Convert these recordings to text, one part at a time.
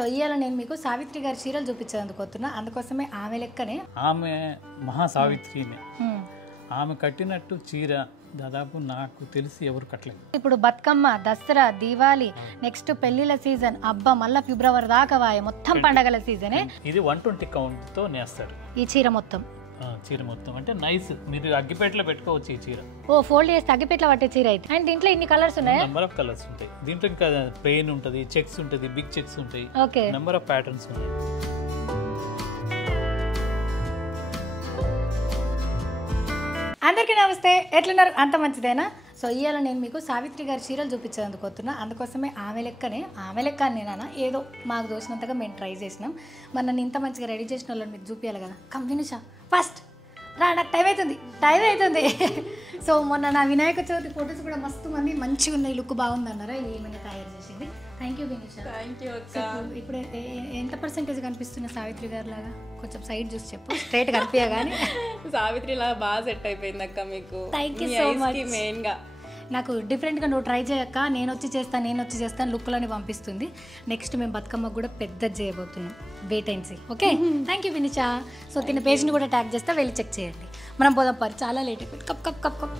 So ఇవాళ నేను మీకు సావిత్రి గారి చీరలు చూపించేందుకు అందుకోసమే ఆమె లెక్కనే ఆమె మహా సావిత్రినే ఆమె కట్టినట్టు చీర దాదాపు నాకు తెలిసి ఎవరు కట్టలేదు. ఇప్పుడు బతుకమ్మ, దసరా, దీవాలి, నెక్స్ట్ పెళ్లిళ్ళ సీజన్, అబ్బా మళ్ళీ ఫిబ్రవరి దాకా వాయ మొత్తం పండగల సీజనే. ఇది 120 కౌంట్ తో నేస్తారు ఈ చీర మొత్తం. చీర మొత్తం అంటే నైస్, మీరు అగ్గిపేటలో పెట్టుకోవచ్చు ఈ చీర. ఓ ఫోల్డ్ చేస్తే అగ్గిపేటలో పట్టే చీర అయితే. అండ్ దీంట్లో ఇన్ని కలర్స్ ఉన్నాయి, నెంబర్ ఆఫ్ కలర్స్ ఉంటాయి దీంట్లో. ఇంకా ప్లెయిన్ ఉంటుంది, చెక్స్ ఉంటుంది, బిగ్ చెక్స్ ఉంటాయి, ఓకే నెంబర్ ఆఫ్ ప్యాటర్న్స్ ఉన్నాయి. అందరికీ నమస్తే, ఎట్లున్నారు? అంత మంచిదేనా? సో ఇవాళ నేను మీకు సావిత్రి గారి చీరలు చూపించేందుకు అందుకోసమే ఆమె లెక్క నేనా ఏదో మాకు దోచినంతగా మేము ట్రై చేసినాం. మరి నన్ను ఇంత మంచిగా రెడీ చేసిన వాళ్ళని మీకు చూపించాలి కదా. కమ్ వినుషా ఫస్ట్ రా, నాకు టైం అవుతుంది. సో మొన్న నా వినాయక చవితి ఫొటోస్ కూడా మస్తు మంది మంచిగా ఉన్నాయి, లుక్ బాగుంది అన్నారా, ఏమైనా తయారు చేసింది. Thank you Vinusha. ఇప్పుడు ఎంత పర్సెంటేజ్ కనిపిస్తున్న సావిత్రి గారి లాగా? కొంచెం సైడ్ చూసి చెప్పు, స్ట్రైట్ కనిపించా కానీ సావిత్రి లాగా బాగా సెట్ అయిపోయింది అక్క మీకు. Thank you so much. మెయిన్గా నాకు డిఫరెంట్గా నువ్వు ట్రై చేయక్క, నేను వచ్చి చేస్తాను లుక్లని పంపిస్తుంది. నెక్స్ట్ మేము బతుకమ్మకు కూడా పెద్ద చేయబోతున్నాం, wait and see. Okay thank you Vinisha. So తిన్న పేజ్ని కూడా ట్యాగ్ చేస్తా, వెళ్ళి చెక్ చేయండి. మనం పోదాం పరి, చాలా లేట్ అయిపోయింది. Cup cup cup cup.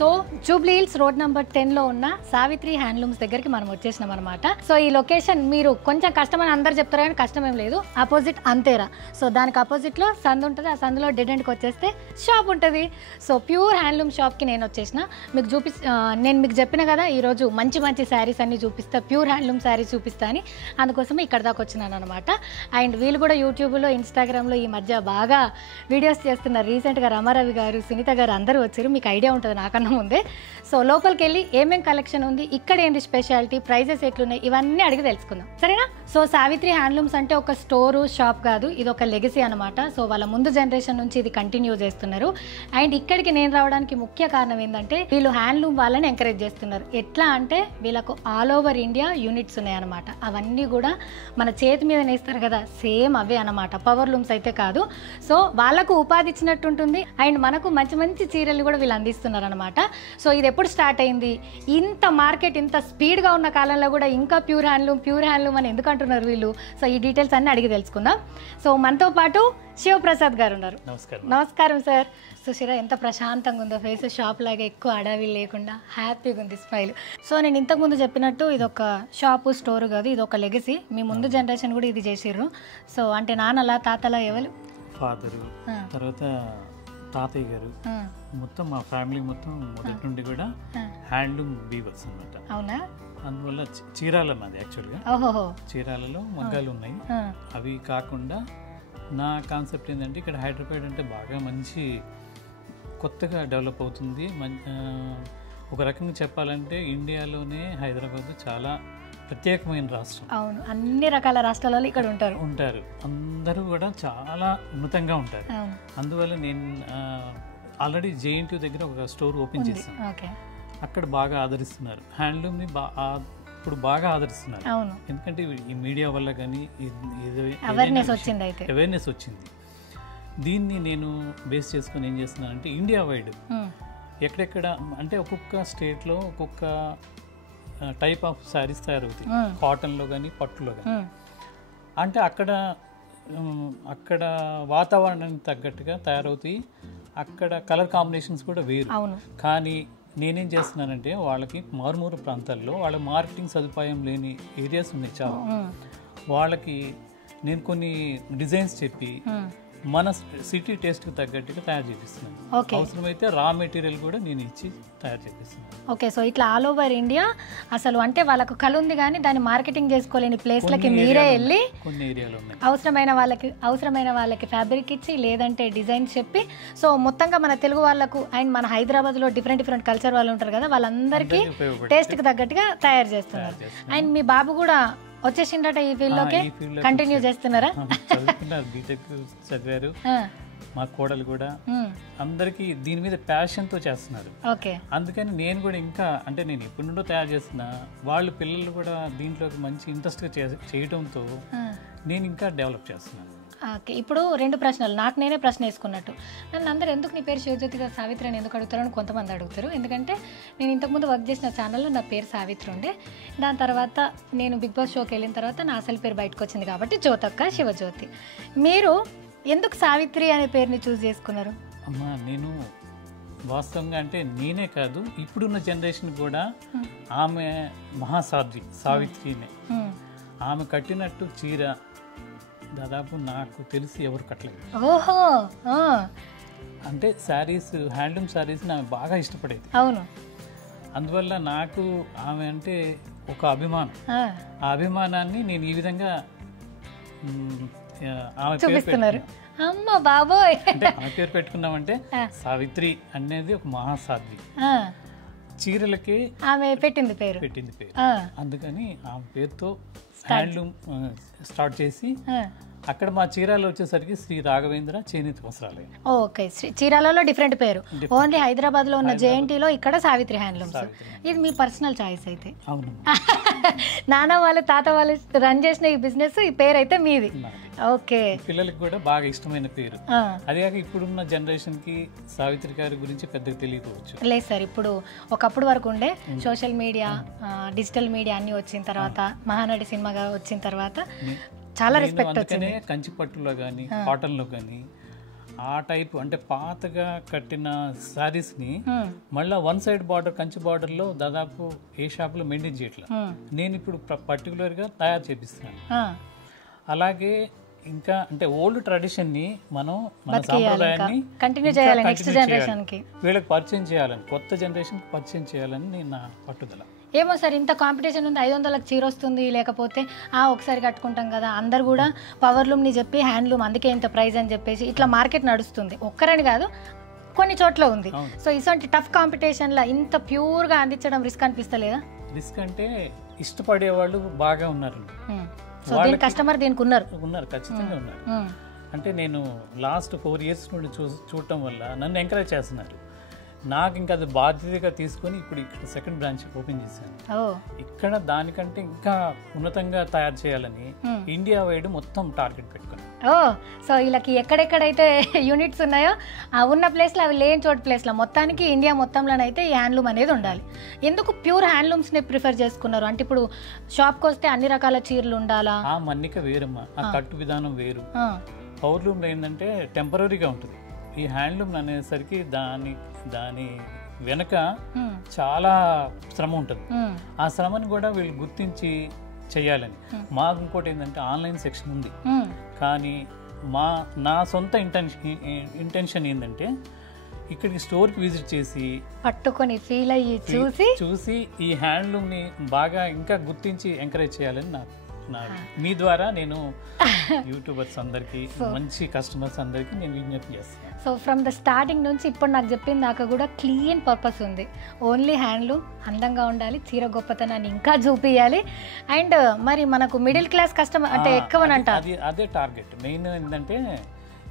So Jubilee Hills road number 10లో ఉన్న సావిత్రి హ్యాండ్లూమ్స్ దగ్గరికి మనం వచ్చేసినాం అనమాట. సో ఈ లొకేషన్ మీరు కొంచెం కష్టమని అందరు చెప్తారు కానీ కష్టం ఏం లేదు, ఆపోజిట్ అంతేరా. సో దానికి ఆపోజిట్లో సందు ఉంటుంది, ఆ సందులో డెడ్ ఎండ్కి వచ్చేస్తే షాప్ ఉంటుంది. సో ప్యూర్ హ్యాండ్లూమ్ షాప్కి నేను వచ్చేసిన. నేను మీకు చెప్పిన కదా ఈరోజు మంచి మంచి శారీస్ అన్ని చూపిస్తా, ప్యూర్ హ్యాండ్లూమ్ శారీస్ చూపిస్తా అని. అందుకోసమే ఇక్కడ దాకా వచ్చినాను అనమాట. అండ్ వీళ్ళు కూడా యూట్యూబ్లో, ఇన్స్టాగ్రామ్లో ఈ మధ్య బాగా వీడియోస్ చేస్తున్నారు. రీసెంట్గా రమారవి గారు, సునీత గారు అందరూ వచ్చారు, మీకు ఐడియా ఉంటుంది నాకన్నా ముందే. సో లోపలికి వెళ్ళి ఏమేం కలెక్షన్ ఉంది, ఇక్కడ ఏంటి స్పెషాలిటీ, ప్రైజెస్ ఎట్లున్నాయి, ఇవన్నీ అడిగి తెలుసుకుందాం, సరేనా? సో సావిత్రి హ్యాండ్లూమ్స్ అంటే ఒక స్టోరు, షాప్ కాదు, ఇది ఒక లెగసీ అనమాట. సో వాళ్ళ ముందు జనరేషన్ నుంచి ఇది కంటిన్యూ చేస్తున్నారు. అండ్ ఇక్కడికి నేను రావడానికి ముఖ్య కారణం ఏంటంటే వీళ్ళు హ్యాండ్లూమ్ వాళ్ళని ఎంకరేజ్ చేస్తున్నారు. ఎట్లా అంటే వీళ్ళకు ఆల్ ఓవర్ ఇండియా యూనిట్స్ ఉన్నాయన్నమాట. అవన్నీ కూడా మన చేతి మీద నేస్తారు కదా, సేమ్ అవే అనమాట, పవర్ లూమ్స్ అయితే కాదు. సో వాళ్ళకు ఉపాధి ఇచ్చినట్టు ఉంటుంది. అండ్ మనకు మంచి మంచి చీరలు కూడా వీళ్ళు అందిస్తున్నారు అనమాట. సో ఇది ఎప్పుడు స్టార్ట్ అయింది, ఇంత మార్కెట్ ఇంత స్పీడ్గా ఉన్న కాలంలో కూడా ఇంకా ప్యూర్ హ్యాండ్లూమ్ అని ఎందుకు అంటున్నారు వీళ్ళు? సో ఈ డీటెయిల్స్ అన్నీ అడిగి తెలుసుకుందాం. సో మనతో పాటు శివప్రసాద్ గారు ఉన్నారు. నమస్కారం సార్. సుశీరా ఎంత ప్రశాంతంగా ఉందో ఫేస్, షాప్ లాగా ఎక్కువ అడవి లేకుండా హ్యాపీగా ఉంది స్మైల్. సో నేను ఇంతకుముందు చెప్పినట్టు ఇది ఒక షాపు, స్టోర్ కాదు, ఇది ఒక లెగసీ. మీ ముందు జనరేషన్ కూడా ఇది చేసిర్రు. సో అంటే నాన్నలా, తాతలా, ఎవరు? ఫాదరు, తర్వాత తాతయ్య గారు, మొత్తం మా ఫ్యామిలీ మొత్తం మొదటి నుండి కూడా హ్యాండ్లూమ్ వీవర్స్ అన్నమాట. అవునా? అందువల్ల చీరాల మాది యాక్చువల్గా. ఓహో, చీరాలలో మగ్గాలు ఉన్నాయి. అవి కాకుండా నా కాన్సెప్ట్ ఏంటంటే ఇక్కడ హైదరాబాద్ అంటే బాగా మంచి కొత్తగా డెవలప్ అవుతుంది. ఒక రకంగా చెప్పాలంటే ఇండియాలోనే హైదరాబాద్ చాలా ప్రత్యేకమైన రాష్ట్రం. అవును, అన్ని రకాల రాష్ట్రాలలో ఇక్కడ ఉంటారు. అందరూ కూడా చాలా ఉన్నతంగా ఉంటారు. అందువల్ల నేను ఆల్రెడీ JNTU దగ్గర ఒక స్టోర్ ఓపెన్ చేశాను. అక్కడ బాగా ఆదరిస్తున్నారు హ్యాండ్లూమ్ని, ఇప్పుడు బాగా ఆదరిస్తున్నారు. ఎందుకంటే ఈ మీడియా వల్ల కానీ అవేర్నెస్ వచ్చింది. దీన్ని నేను బేస్ చేసుకొని ఏం చేస్తున్నానంటే ఇండియా వైడ్ ఎక్కడెక్కడ అంటే ఒక్కొక్క స్టేట్లో ఒక్కొక్క టైప్ ఆఫ్ శారీస్ తయారవుతాయి, కాటన్లో కానీ పట్టులో కానీ. అంటే అక్కడ వాతావరణానికి తగ్గట్టుగా తయారవుతాయి, అక్కడ కలర్ కాంబినేషన్స్ కూడా వేరు. కానీ నేనేం చేస్తున్నానంటే వాళ్ళకి మారుమూల ప్రాంతాల్లో వాళ్ళ మార్కెటింగ్ సదుపాయం లేని ఏరియాస్ ఉన్నాయి చాలా, వాళ్ళకి నేను కొన్ని డిజైన్స్ చెప్పి మన సిటీ టేస్ట్కి తగ్గట్టుగా తయారు చేపిస్తున్నాను. అవసరమైతే రా మెటీరియల్ కూడా నేను ఇచ్చి తయారు చేపిస్తున్నాను. ఓకే, సో ఇట్లా ఆల్ ఓవర్ ఇండియా అసలు అంటే వాళ్ళకు కళ ఉంది కానీ దాన్ని మార్కెటింగ్ చేసుకోలేని ప్లేస్లకి మీరే వెళ్ళి కొన్ని ఏరియాలో ఉన్నాయి, అవసరమైన వాళ్ళకి ఫ్యాబ్రిక్ ఇచ్చి లేదంటే డిజైన్స్ చెప్పి, సో మొత్తంగా మన తెలుగు వాళ్ళకు అండ్ మన హైదరాబాద్లో డిఫరెంట్ కల్చర్ వాళ్ళు ఉంటారు కదా, వాళ్ళందరికీ టేస్ట్కి తగ్గట్టుగా తయారు చేస్తున్నారు. అండ్ మీ బాబు కూడా వచ్చేసిండట ఈ ఫీల్డ్ లోకి, కంటిన్యూ చేస్తున్నారా? బీటెక్ చదివారు, మా కోడలు కూడా అందరికీ దీని మీద ప్యాషన్తో చేస్తున్నారు. ఓకే. అందుకని నేను కూడా ఇంకా అంటే నేను ఎప్పటి నుండో తయారు చేస్తున్నా, వాళ్ళు పిల్లలు కూడా దీంట్లోకి మంచి ఇంట్రెస్ట్గా చేయడంతో నేను ఇంకా డెవలప్ చేస్తున్నాను. ఓకే. ఇప్పుడు 2 ప్రశ్నలు, నాకు నేనే ప్రశ్న వేసుకున్నట్టు. నన్ను అందరూ ఎందుకు నీ పేరు శివజ్యోతి గారు సావిత్రి అని ఎందుకు అడుగుతారని కొంతమంది అడుగుతారు. ఎందుకంటే నేను ఇంతకుముందు వర్క్ చేసిన ఛానల్లో నా పేరు సావిత్రి ఉండే, దాని తర్వాత నేను బిగ్ బాస్ షోకి వెళ్ళిన తర్వాత నా అసలు పేరు బయటకు వచ్చింది కాబట్టి జ్యోతక్క శివజ్యోతి. మీరు ఎందుకు సావిత్రి అనే పేరుని చూస్ చేసుకున్నారు? అమ్మా నేను వాస్తవంగా అంటే నేనే కాదు, ఇప్పుడున్న జనరేషన్ కూడా ఆమె మహాసాధ్వి సావిత్రినే. ఆమె కట్టినట్టు చీర దాదాపు నాకు తెలిసి ఎవరు కట్టలేదు. ఓహో. అంటే శారీస్, హ్యాండ్లూమ్ శారీస్ నాకు బాగా ఇష్టపడేది. అవును. అందువల్ల నాకు ఆమె అంటే ఒక అభిమానం. ఆ అభిమానాన్ని నేను ఈ విధంగా ఆమె చూపిస్తున్నారు. అమ్మ బాబోయ్. అంటే ఆమె పేరు పెట్టుకున్నామంటే సావిత్రి అనేది ఒక మహాసాధ్వి. చీరలకి ఆమె పెట్టింది పేరు. అందుకని ఆమె పేరుతో హ్యాండ్లూమ్ స్టార్ట్ చేసి అక్కడ మా చీరాలలో వచ్చేసరికి శ్రీ రాఘవేంద్ర చేనేత వస్త్రాలయం. ఓకే. చీరాలలో డిఫరెంట్ పేరు. ఓన్లీ హైదరాబాద్ లో ఉన్న జేఎన్టీలో ఇక్కడ సావిత్రి హ్యాండ్లూమ్స్. ఇది మీ పర్సనల్ చాయిస్ అయితే? అవును. నాన్న వాళ్ళు తాత వాళ్ళు రన్ చేసిన ఈ బిజినెస్, ఈ పేరు అయితే మీది. ఓకే. పిల్లలకి కూడా బాగా ఇష్టమైన పేరు. అదే కాక ఇప్పుడున్న జనరేషన్ కి సావిత్రి గారి గురించి పెద్దగా తెలియకపోవచ్చు. లేదు సార్, ఇప్పుడు ఒకప్పుడు వరకు ఉండే సోషల్ మీడియా, డిజిటల్ మీడియా అన్ని వచ్చిన తర్వాత, మహానటి సినిమాగా వచ్చిన తర్వాత చాలా రెస్పెక్ట్ వచ్చింది. కంచిపట్టులో కానీ కాటన్లో కానీ ఆ టైప్ అంటే పాతగా కట్టిన శారీస్ ని మళ్ళీ 1 సైడ్ బార్డర్, కంచి బార్డర్ లో దాదాపు ఏ షాప్ లో మెయింటైన్ చేయట్లేదు. నేను ఇప్పుడు పర్టికులర్ గా తయారు చేపిస్తున్నాను. అలాగే ఇంకా అంటే ఓల్డ్ ట్రెడిషన్ ని మనం మన సాంప్రదాయాన్ని కంటిన్యూ చేయాలి, నెక్స్ట్ జనరేషన్ కి వీళ్ళకి పరిచయం చేయాలని, కొత్త జనరేషన్ కి పరిచయం చేయాలని నా పట్టుదల. ఏమో సార్, ఇంత కాంపిటీషన్ ఉంది, 500లకు చీర వస్తుంది, లేకపోతే ఒకసారి కట్టుకుంటాం కదా, అందరు కూడా పవర్లూమ్ని చెప్పి హ్యాండ్లూమ్ అందుకే ఇంత ప్రైజ్ అని చెప్పేసి ఇట్లా మార్కెట్ నడుస్తుంది. ఒక్కరని కాదు, కొన్ని చోట్ల ఉంది. సో ఇటువంటి టఫ్ కాంపిటీషన్లో ఇంత ప్యూర్గా అందించడం రిస్క్ అనిపిస్తలేదా? రిస్క్ అంటే ఇష్టపడే వాళ్ళు బాగా ఉన్నారు. సో దీని కస్టమర్ దీనికి ఉన్నారు, ఖచ్చితంగా ఉన్నారు. అంటే నేను లాస్ట్ 4 years నుండి చూడటం వల్ల నన్ను ఎంకరేజ్ చేస్తున్నారు. నాకు ఇంకా అది బాధ్యతగా తీసుకొని ఇప్పుడు ఇక్కడ సెకండ్ బ్రాంచ్ ఓపెన్ చేశాను. ఇక్కడ దానికంటే ఇంకా ఉన్నతంగా తయారు చేయాలని ఇండియా వైడ్ మొత్తం టార్గెట్ పెట్టుకున్నాను. సో వీళ్ళకి ఎక్కడెక్కడైతే యూనిట్స్ ఉన్నాయో ఆ ఉన్న ప్లేస్లో, అవి లేని చోటు ప్లేస్లో మొత్తానికి ఇండియా మొత్తంలోనైతే ఈ హ్యాండ్లూమ్ అనేది ఉండాలి. ఎందుకు ప్యూర్ హ్యాండ్లూమ్స్ని ప్రిఫర్ చేసుకున్నారు? అంటే ఇప్పుడు షాప్కి వస్తే అన్ని రకాల చీరలు ఉండాలా? ఆ మన్నిక వేరమ్మా, ఆ కట్టు విధానం వేరు. పవర్లూమ్లో ఏంటంటే టెంపరీగా ఉంటుంది. ఈ హ్యాండ్లూమ్ అనేసరికి దాని వెనక చాలా శ్రమ ఉంటుంది. ఆ శ్రమని కూడా వీళ్ళు గుర్తించి చెయ్యాలని. మాకు ఇంకోటి ఏంటంటే ఆన్లైన్ సెక్షన్ ఉంది, కానీ నా సొంత ఇంటెన్షన్ ఏంటంటే ఇక్కడికి స్టోర్కి విజిట్ చేసి పట్టుకొని ఫీల్ అయ్యి చూసి ఈ హ్యాండ్లూమ్ని బాగా ఇంకా గుర్తించి ఎంకరేజ్ చేయాలని నాకు. మీ ద్వారా నేను యూట్యూబర్స్ అందరికి, మంచి కస్టమర్స్ అందరికి నేను విజ్ఞప్తి చేస్తాను. సో ఫ్రమ్ ద స్టార్టింగ్ నుంచి ఇప్పుడు నాకు చెప్పిన దాకా కూడా క్లీన్ పర్పస్ ఉంది. ఓన్లీ హ్యాండ్లూమ్ అందంగా ఉండాలి, చీర గొప్పతనాన్ని ఇంకా చూపించాలి. అండ్ మరి మనకు మిడిల్ క్లాస్ కస్టమర్ అంటే ఎక్కువ అంటారు, అదే టార్గెట్ మెయిన్. ఏంటంటే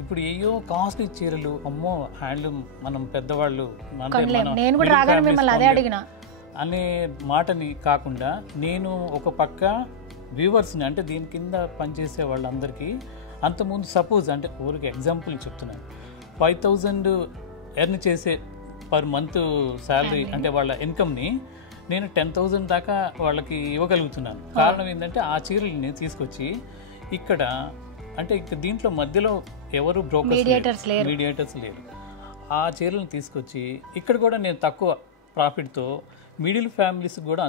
ఇప్పుడు ఏయో కాస్ట్లీ చీరలు, అమ్మో హ్యాండ్లూమ్ మనం పెద్దవాళ్ళు నేను కూడా రాగానే మిమ్మల్ని అదే అడిగిన అనే మాటని కాకుండా, నేను ఒక పక్క వ్యూవర్స్ని అంటే దీని కింద పనిచేసే వాళ్ళందరికీ అంతకుముందు సపోజ్ అంటే ఊరికి ఎగ్జాంపుల్ చెప్తున్నాను, 5,000 ఎర్న్ చేసే పర్ మంత్ శాలరీ అంటే వాళ్ళ ఇన్కమ్ని నేను 10,000 దాకా వాళ్ళకి ఇవ్వగలుగుతున్నాను. కారణం ఏంటంటే ఆ చీరల్ని తీసుకొచ్చి ఇక్కడ అంటే దీంట్లో మధ్యలో ఎవరు మీడియేటర్స్ లేరు. ఆ చీరలను తీసుకొచ్చి ఇక్కడ కూడా నేను తక్కువ ప్రాఫిట్తో మిడిల్ ఫ్యామిలీస్ కూడా